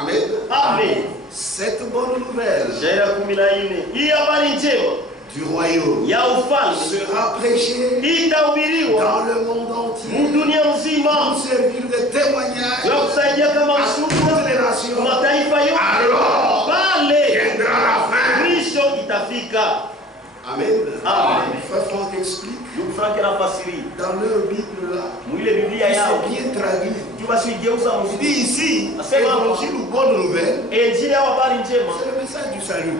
Amen. Amen. Cette bonne nouvelle du royaume sera prêchée dans le monde entier pour servir de témoignage à toutes les nations. Alors viendra la fin. Amen. Frère Franck explique dans leur Bible là, c'est bien traduit. Il dit ici, évangile ou bonne nouvelle, c'est le message du salut.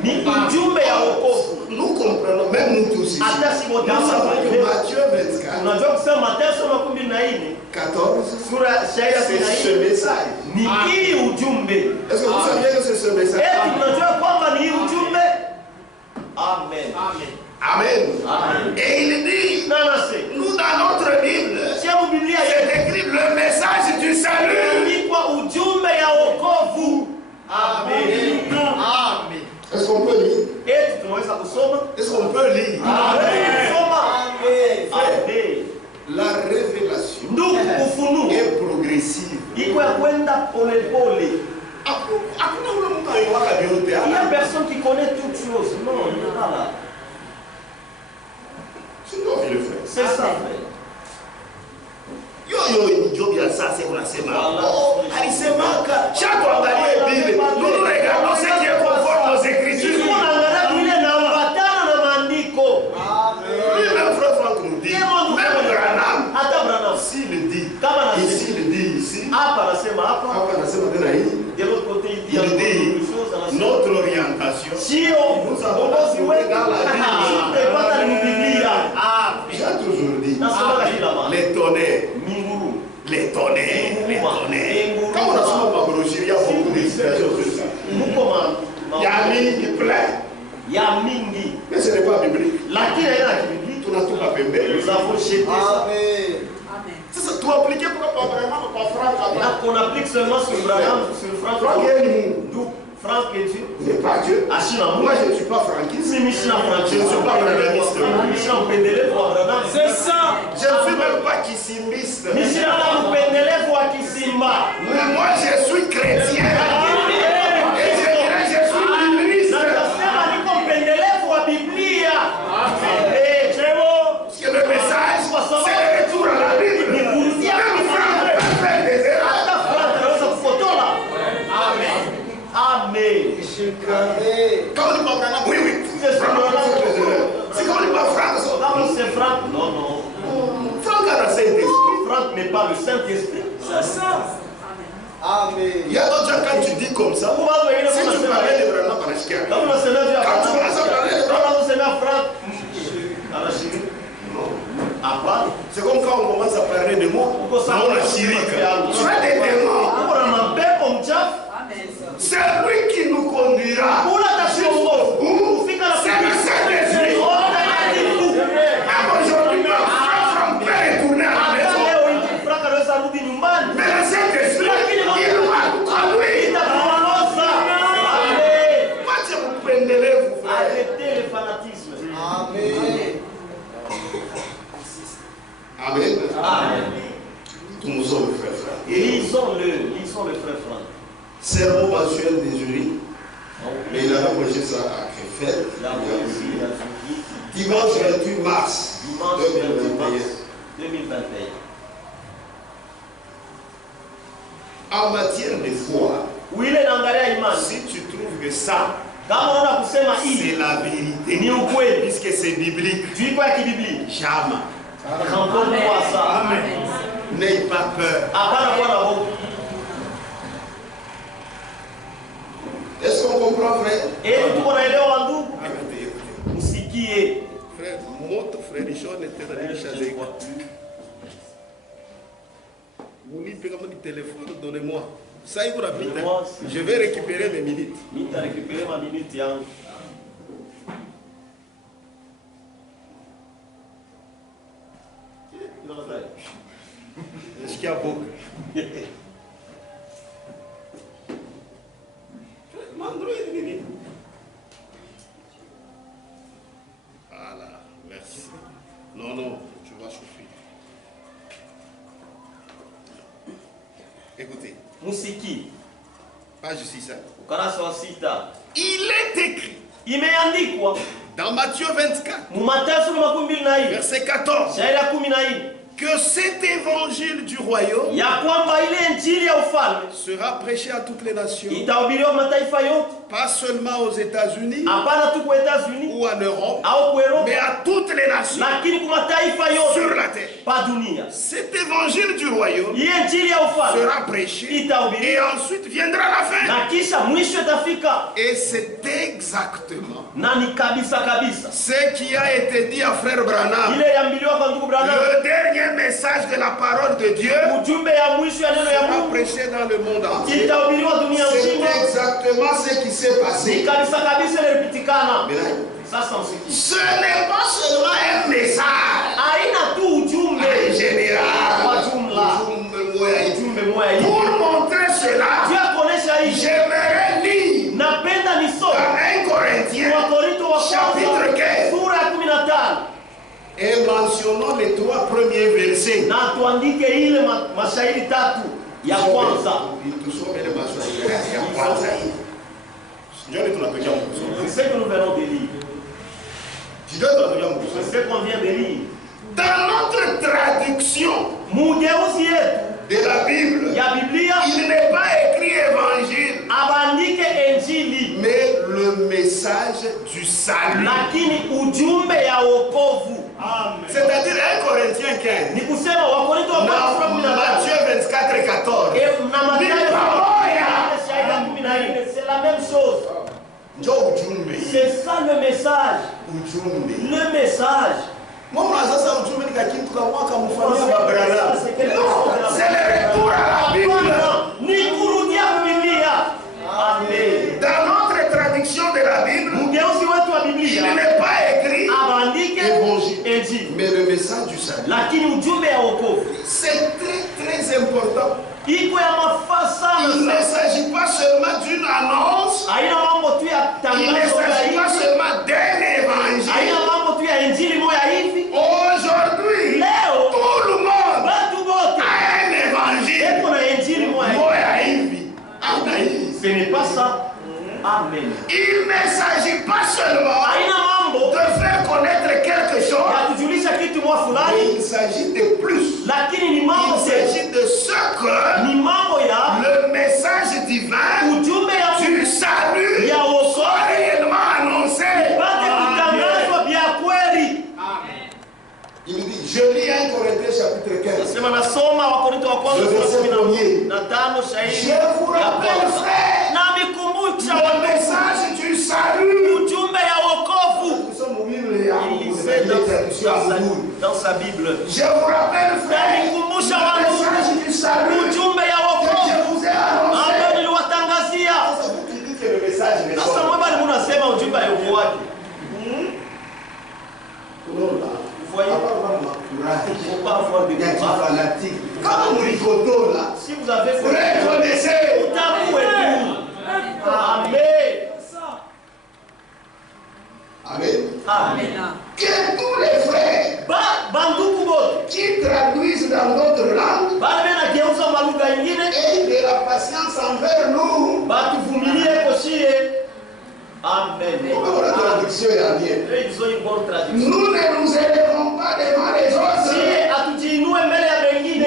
Nous comprenons, même nous tous ici, nous savons que Matthieu 24, 14, c'est ce message. Est-ce que vous saviez que c'est ce message? Amen. Amen. Et il dit, nous dans notre Bible, c'est écrit le message du salut. Amen. Est-ce qu'on peut lire? Est-ce qu'on peut lire? La révélation est progressive. Il n'y a personne qui connaît toutes choses. Non, il n'est pas là. C'est ça. Yo, job ya ça, c'est qu'on a ses marques. Chaque fois qu'on a dit Bible, nous regardons ce qui est conforme aux Écritures. Lui-même, frère Franck nous dit, même Branham, s'il le dit, ici, il le dit ici, de l'autre côté, il dit notre orientation. Nous avons trouvé dans la Bible. J'ai toujours dit, les tonnerres. Quand on a souvent ma brochure, il y a beaucoup d'expressions sur ça. Il y a mingi plein. Mais ce n'est pas biblique. Tu n'as tout pas fait. Nous avons jeté ça. C'est ça, tu appliques pour vraiment pas Franck. Là qu'on applique seulement sur Branham, sur Franck. Franck est nous. D'où Franck est Dieu. Il n'est pas Dieu. Moi je ne suis pas franquiste. Je ne suis pas branhamiste. C'est ça. Je ne suis même pas kissimiste. Moi je suis chrétien. Et je dirais je suis bibliste. Parce que le message, c'est le retour à la Bible. Même Franck peut faire des erreurs. Amen. Quand on dit pas Branham, oui. C'est quand on dit pas Franck, c'est Franck. Non. Franck a le Saint-Esprit. Franck n'est pas le Saint-Esprit. C'est ça. Amen. Il y a d'autres gens, quand tu dis comme ça, si tu parlais de Branham par la chienne, quand tu commences à parler de Branham, c'est comme quand on commence à parler de moi, on a chirique. Tu as des démons. C'est lui qui nous conduira. C'est le Saint-Esprit. Aujourd'hui, ma femme peut retourner à la maison. Mais le Saint-Esprit, il nous a conduit. Moi, je vous prendrai, vous frères. Arrêtez le fanatisme. Amen. Nous sommes le frère Franck. Lisons-le, frère Franck. Sermon mensuel des jurys. Mais il avait prêché ça à Krefeld. Dimanche 28 mars 2021. En matière de foi, si tu trouves que ça, c'est la vérité, puisque c'est biblique, jamais. N'aie pas peur. Est-ce qu'on comprend, frère? Frère, mon frère Richard était dans le chalet. Vous dites que le téléphone, donnez-moi. Ça, il vous rapide. Je vais récupérer mes minutes. Est-ce qu'il y a beaucoup? Écoutez. Musiki. Page 6. Ukarasa wa 6. Il est écrit. Imeandikwa. Dans Matthieu 24. Verset 14. Que cet évangile du royaume sera prêché à toutes les nations, pas seulement aux États-Unis ou en Europe, mais à toutes les nations sur la terre. Cet évangile du royaume sera prêché et ensuite viendra la fin. Et c'est exactement ce qui a été dit à frère Branham. Le dernier message de la parole de Dieu sera prêché dans le monde entier. C'est exactement ce qui s'est passé. Ce n'est pas seulement un message en général. Pour montrer cela, j'aimerais lire dans 1 Corinthiens chapitre 15 et mentionnons les 3 premiers versets. C'est que nous venons de lire. C'est qu'on vient de lire. Dans notre traduction de la Bible, il n'est pas écrit évangile, mais le message du salut. C'est-à-dire 1 Corinthiens 15. Matthieu 24 et 14. C'est la même chose. C'est ça le message. Le message. C'est le retour à la Bible. Dans notre traduction de la Bible, il n'est pas écrit évangile, mais le message du salut. C'est très important. Il ne s'agit pas seulement d'une annonce. Il ne s'agit pas seulement d'un évangile. Aujourd'hui, tout le monde a un évangile. Ce n'est pas ça. Amen. Il ne s'agit pas seulement de faire connaître quelque chose. Mais il s'agit de plus. Il s'agit de ce que le message divin du salut soit réellement annoncé. Il dit, je lis 1 Corinthiens chapitre 15. Le verset 1er. Je vous rappelle, frère, le message du salut. Nous sommes au Bible et dans sa Bible. Je vous rappelle, frère, le message du salut que je vous ai annoncé. C'est vous qui dites que le message n'est pas. Si vous avez reconnaissez. Amen. Amen. Que tous les frères qui traduisent dans d'autres langues aient de la patience envers nous. Amen. La traduction est bien. Nous ne nous élèverons pas devant les autres.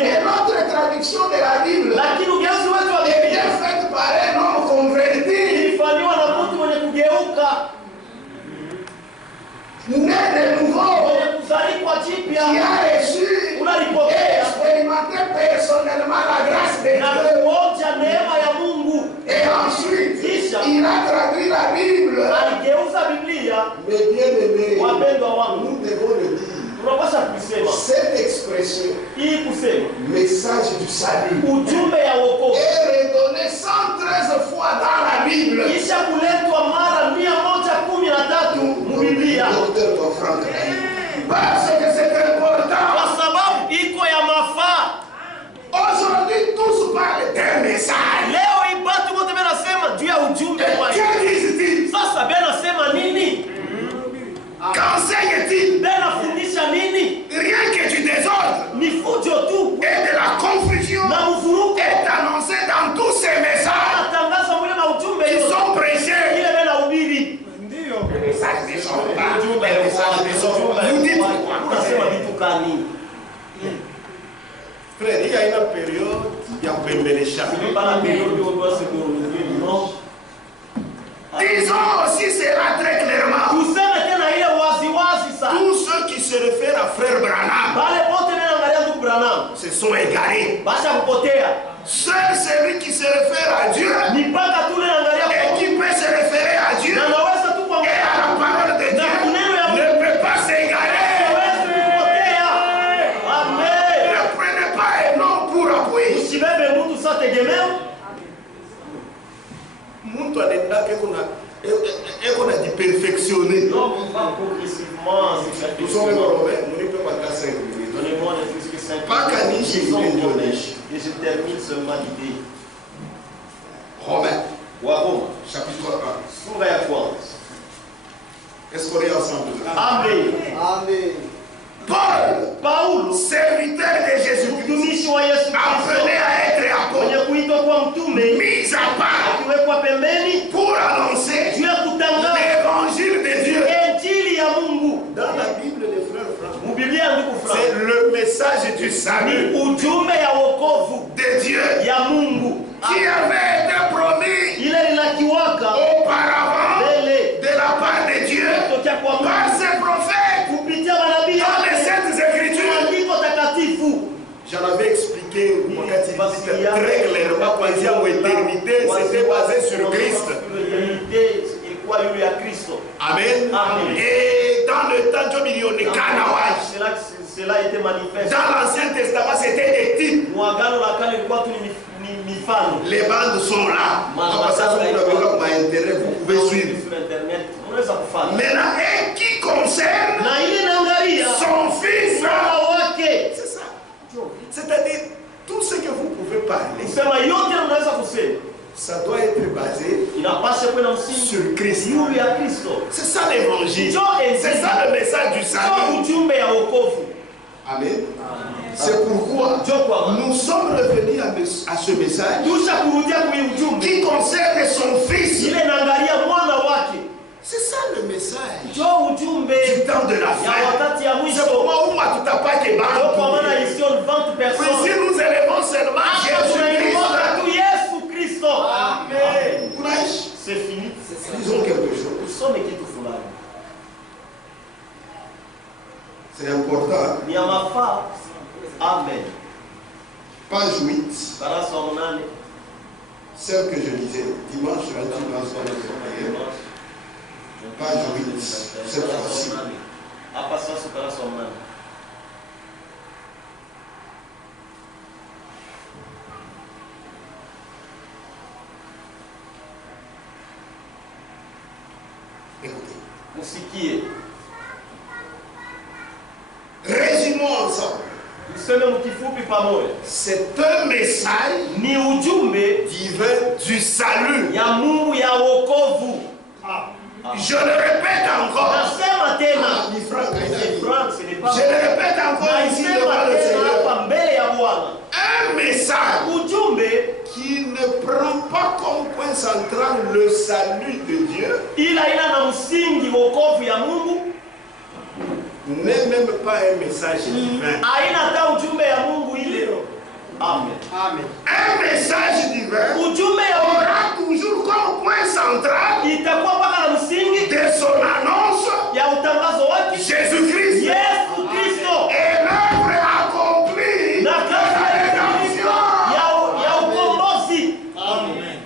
Mais notre traduction de la Bible est bien faite par un homme converti. Né de nouveau, qui a reçu et expérimenté personnellement la grâce de Dieu. Et ensuite, il a traduit la Bible. Mais bien aimé, nous devons le dire. Cette expression, message du salut, est redonnée 113 fois dans la Bible. Docteur Franck, parce que c'est important. Aujourd'hui, tous parlent d'un message. Que disent-ils? Qu'enseigne-t-il? Rien que du désordre et de la confusion est annoncé Melecham. Pas la période où on doit se renouveler, non. Disons aussi cela très clairement. Tuseme tena ile waziwazi sana. Tous ceux qui se réfèrent à frère Branham Wale wote wanaangalia ndugu Branham se sont égarés. basha kupotea. Seul celui qui se réfère à Dieu Ni mpaka tu naangalia et qui peut se référer à Dieu na naweza tu et kuangalia à la parole de Dieu ne peut pas s'égarer. hawezi kupotea. Amen. Ne prenez pas un nom pour appuyer. Usibebe mtu sa tegemeo. Mtu anaenda eko na jiperfectionner. Non, pas progressivement. Nous sommes Romains, nous ne pouvons pas faire 5 minutes. Donnez-moi les trucs qui sont Pas caniche, ils sont il est protèges. Et je termine seulement l'idée. Romains, Waroma, chapitre 1. sura ya kwanza. Est-ce qu'on est ensemble? Amen. Amen. Paul, Paulo, serviteur de Jésus-Christ, mtumishi wa Yesu appelé Kristo, à être mwenye apôtre, kuitwa kwa mtume, mis à part akiwekwa pembeni pour annoncer juu ya kutangaza l'évangile de Dieu. injili ya Mungu. Dans la Bible, les frères frères, Biblia ndugu c'est fulani le message du ni salut ujumbe ya wokovu de Dieu ya Mungu qui avait été promis ile linakiwaka auparavant mbele de la part de Dieu kutokea kwa par Mungu ses prophètes kupitia manabii dans les wake Saintes Écritures. maandiko takatifu. J'en avais expliqué très clairement kuanzia mu éternité, c'était basé sur Christ. Ilikuwa yule ya Kristo. Amen. Amen. Et dans le temps Job ilionekana wazi. Cela était manifeste. Dans l'Ancien Testament, c'était des types. Mwagano la kale ilikuwa tu ni mifano. Les bandes sont là. Parce que vous avez intérêt, vous pouvez suivre. Sur internet, unaweza kufanya. Maintenant, et qui concerne Na ile inaangalia son fils. mwana wake. C'est ça. C'est-à-dire, tout ce que vous pouvez parler, Kusema yote unaweza kusema. ça doit être basé Inapaswa kuwa na msingi sur Christ. yule ya Kristo. C'est ça l'évangile. Ndio C'est ça le message du Ndio salut. ujumbe ya wokovu. Amen. C'est pourquoi Ndio kwa maana nous sommes revenus à ce message tusha kurudia kwa ujumbe qui concerne son fils. ile inaangalia mwana wake. C'est ça le message Ndio ujumbe du temps de la ya fin. wakati ya C'est mwisho. pourquoi on m'a tout à pas que Ndio kwa maana ici on vante Si personne. nous élevons seulement Tunainua Jésus-Christ, tu Yesu Kristo. Amen. C'est fini. disons quelque chose. Usome kitu fulani. C'est important. Ni ya mafaa. Amen. Page 8, Darasa wa 8. celle que je lisais dimanche, page 8, cette fois-ci. Hapa sasa darasa wa 8. Écoutez. Musikie. Résumons ensemble. Tuseme mkifupi pamoja. C'est un message Ni ujumbe divin du salut. ya Mungu ya wokovu. Je le répète encore. Nasema tena. Ni Franck, Ni Frank, ce n'est pas. je le répète encore ici Nasema devant le tena Seigneur. hapa mbele ya Bwana. Un message Ujumbe qui ne prend pas comme point central le salut de Dieu, ila ina na msingi wokovu ya Mungu. n'est même pas un message divin. Haina hata ujumbe ya Mungu ile. Amen. Amen. Un message divin Ujumbe ya Mungu aura toujours comme point central itakuwa mpaka na msingi de son annonce ya utangazo wake Jésus-Christ Yesu Kristo et l'œuvre accomplie na de kazi la ya rédemption. ukombozi.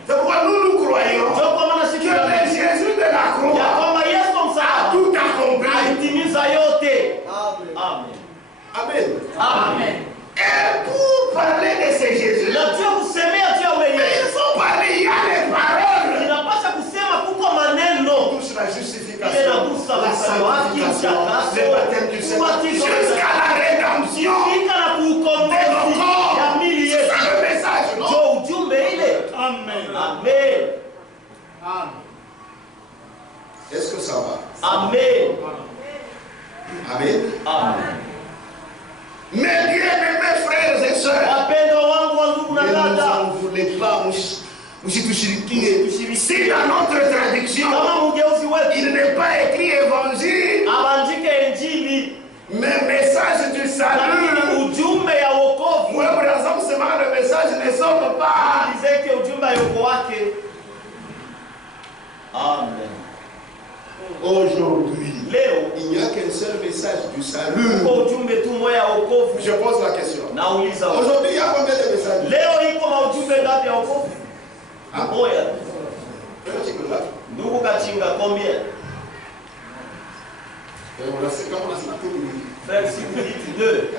C'est pourquoi nous croyons Ndio kwa maana que siku le Jésus de la ya croix kwamba Yesu a msalaba tout accompli. alitimiza yote. Amen. Amen. Amen. Amen. Et pour parler de ce Jésus, Na tu kusemea tu wewe. mais il faut parler, il y a les paroles. Inapaswa kusema kuko maneno. Touche la Ile justification, inagusa la sanctification, le baptême du Saint-Esprit, jusqu'à la rédemption. Fika na kuukombozi ya mili C'est yetu. ça le message, non? Ndio ujumbe ile. Amen. Amen. Amen. Est-ce que ça va? Amen. Amen. Amen. Mes bien-aimés frères et sœurs, Wapendwa wangu wa ndugu na ne nous dada, en voulez pas, msitushirikie. Si dans notre traduction, kama mgeuzi wetu il n'est pas écrit évangile, abandike injili, Mais message du salut. Ujumbe ya wokovu. Moi, par exemple, c'est mal le message ne sort pas. Disait que ujumbe yoko wake. Amen. Aujourd'hui, Leo il n'y a qu'un seul message du salut. ujumbe tu moya wokovu. Je pose la question. Nauliza. Aujourd'hui, il y a combien de messages? Leo iko maujumbe ngapi ya wokovu? Moya. Ndugu Kachinga, combien? On a 50, on a 50 minutes. Frère Similiti 2.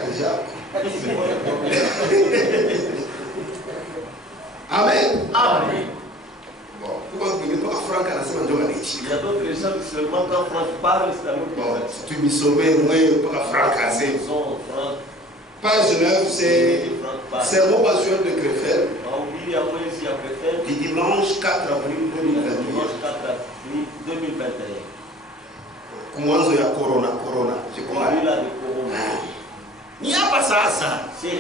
Amen. Amen. Bon, pourquoi vous ne pas Franck à la semaine de l'année? Il y a d'autres gens qui seulement quand Franck parle, c'est un autre Bon, tu me sommets, moi, pas Franck à la Page 9, c'est Sermon passion de Crefel. Du dimanche 4 avril 2021. Kumwanzo ya corona. Je comprends. Il n'y a pas ça. Il y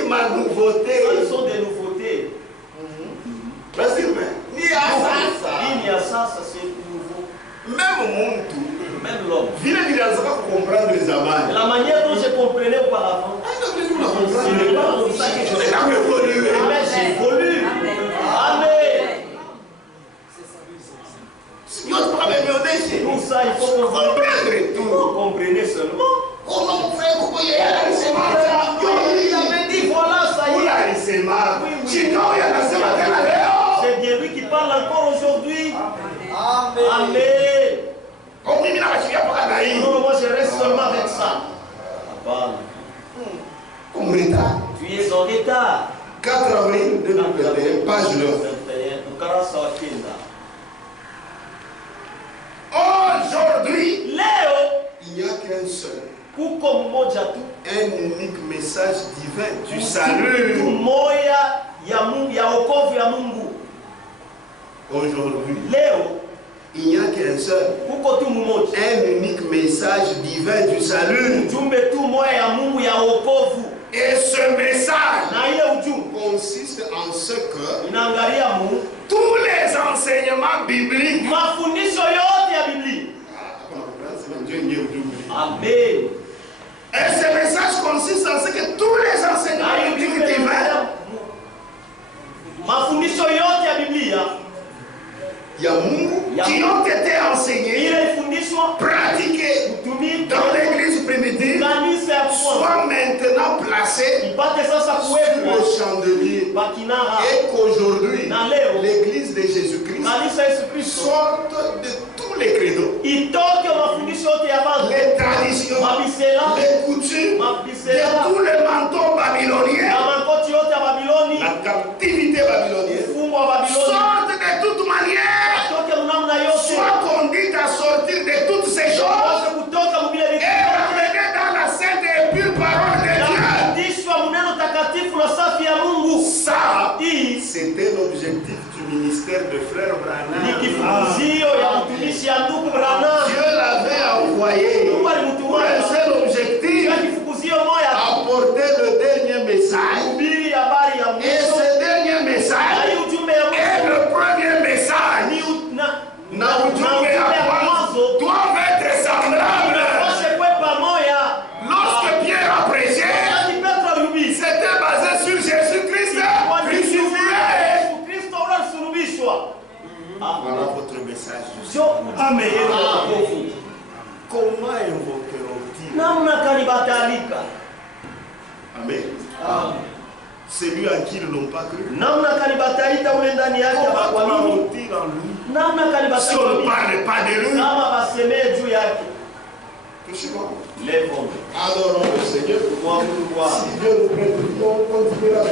a ma nouveauté. Ce sont des nouveautés. Vas-y, mais. Il y a ça. C'est nouveau. Même mon tout. Même l'homme. Il ne pas comprendre les amants. La manière dont je comprenais auparavant. C'est pas comme ça que je l'ai évolué. Amen, j'évolue. Amen. Tout ça, il faut comprendre. Vous comprenez seulement. Comment on fait pour Il avait dit voilà, ça y est. C'est bien lui qui parle encore aujourd'hui. Amen. Non, moi je reste seulement avec ça. Tu es en retard. 4 avril 2021, page 9. Aujourd'hui, il n'y a qu'un seul, un unique message divin du salut. Aujourd'hui, il n'y a qu'un seul, un unique message divin du salut. Et ce message consiste en ce que tous les enseignements bibliques. Amen. Et ce message consiste en ce que tous les enseignements bibliques divins. Il y a Mungu qui ont été enseignés, pratiqués dans l'église primitive, soit maintenant placés sur le chandelier. Et qu'aujourd'hui, l'église de Jésus-Christ sorte de tous les credos, les traditions, les coutumes, de tous les manteaux babyloniens, la captivité babylonienne, sortent de toute manière. Sois conduite à sortir de toutes ces choses et revenir dans la sainte et pure parole de Dieu. Ça, c'était l'objectif du ministère de Frère Branham. Dieu l'avait envoyé pour un seul objectif, apporter le dernier message. Et ce dernier message est le premier message. Doivent être semblables. Lorsque Pierre a prêché, c'était basé sur Jésus-Christ crucifié. Voilà votre message. Comment invoqueront-ils? Amen. Celui à qui ils n'ont pas cru. Comment croiront-ils en lui? Si on ne parle pas de lui. Touchez-moi. Adorons le Seigneur. Si Dieu nous prête, on continuera de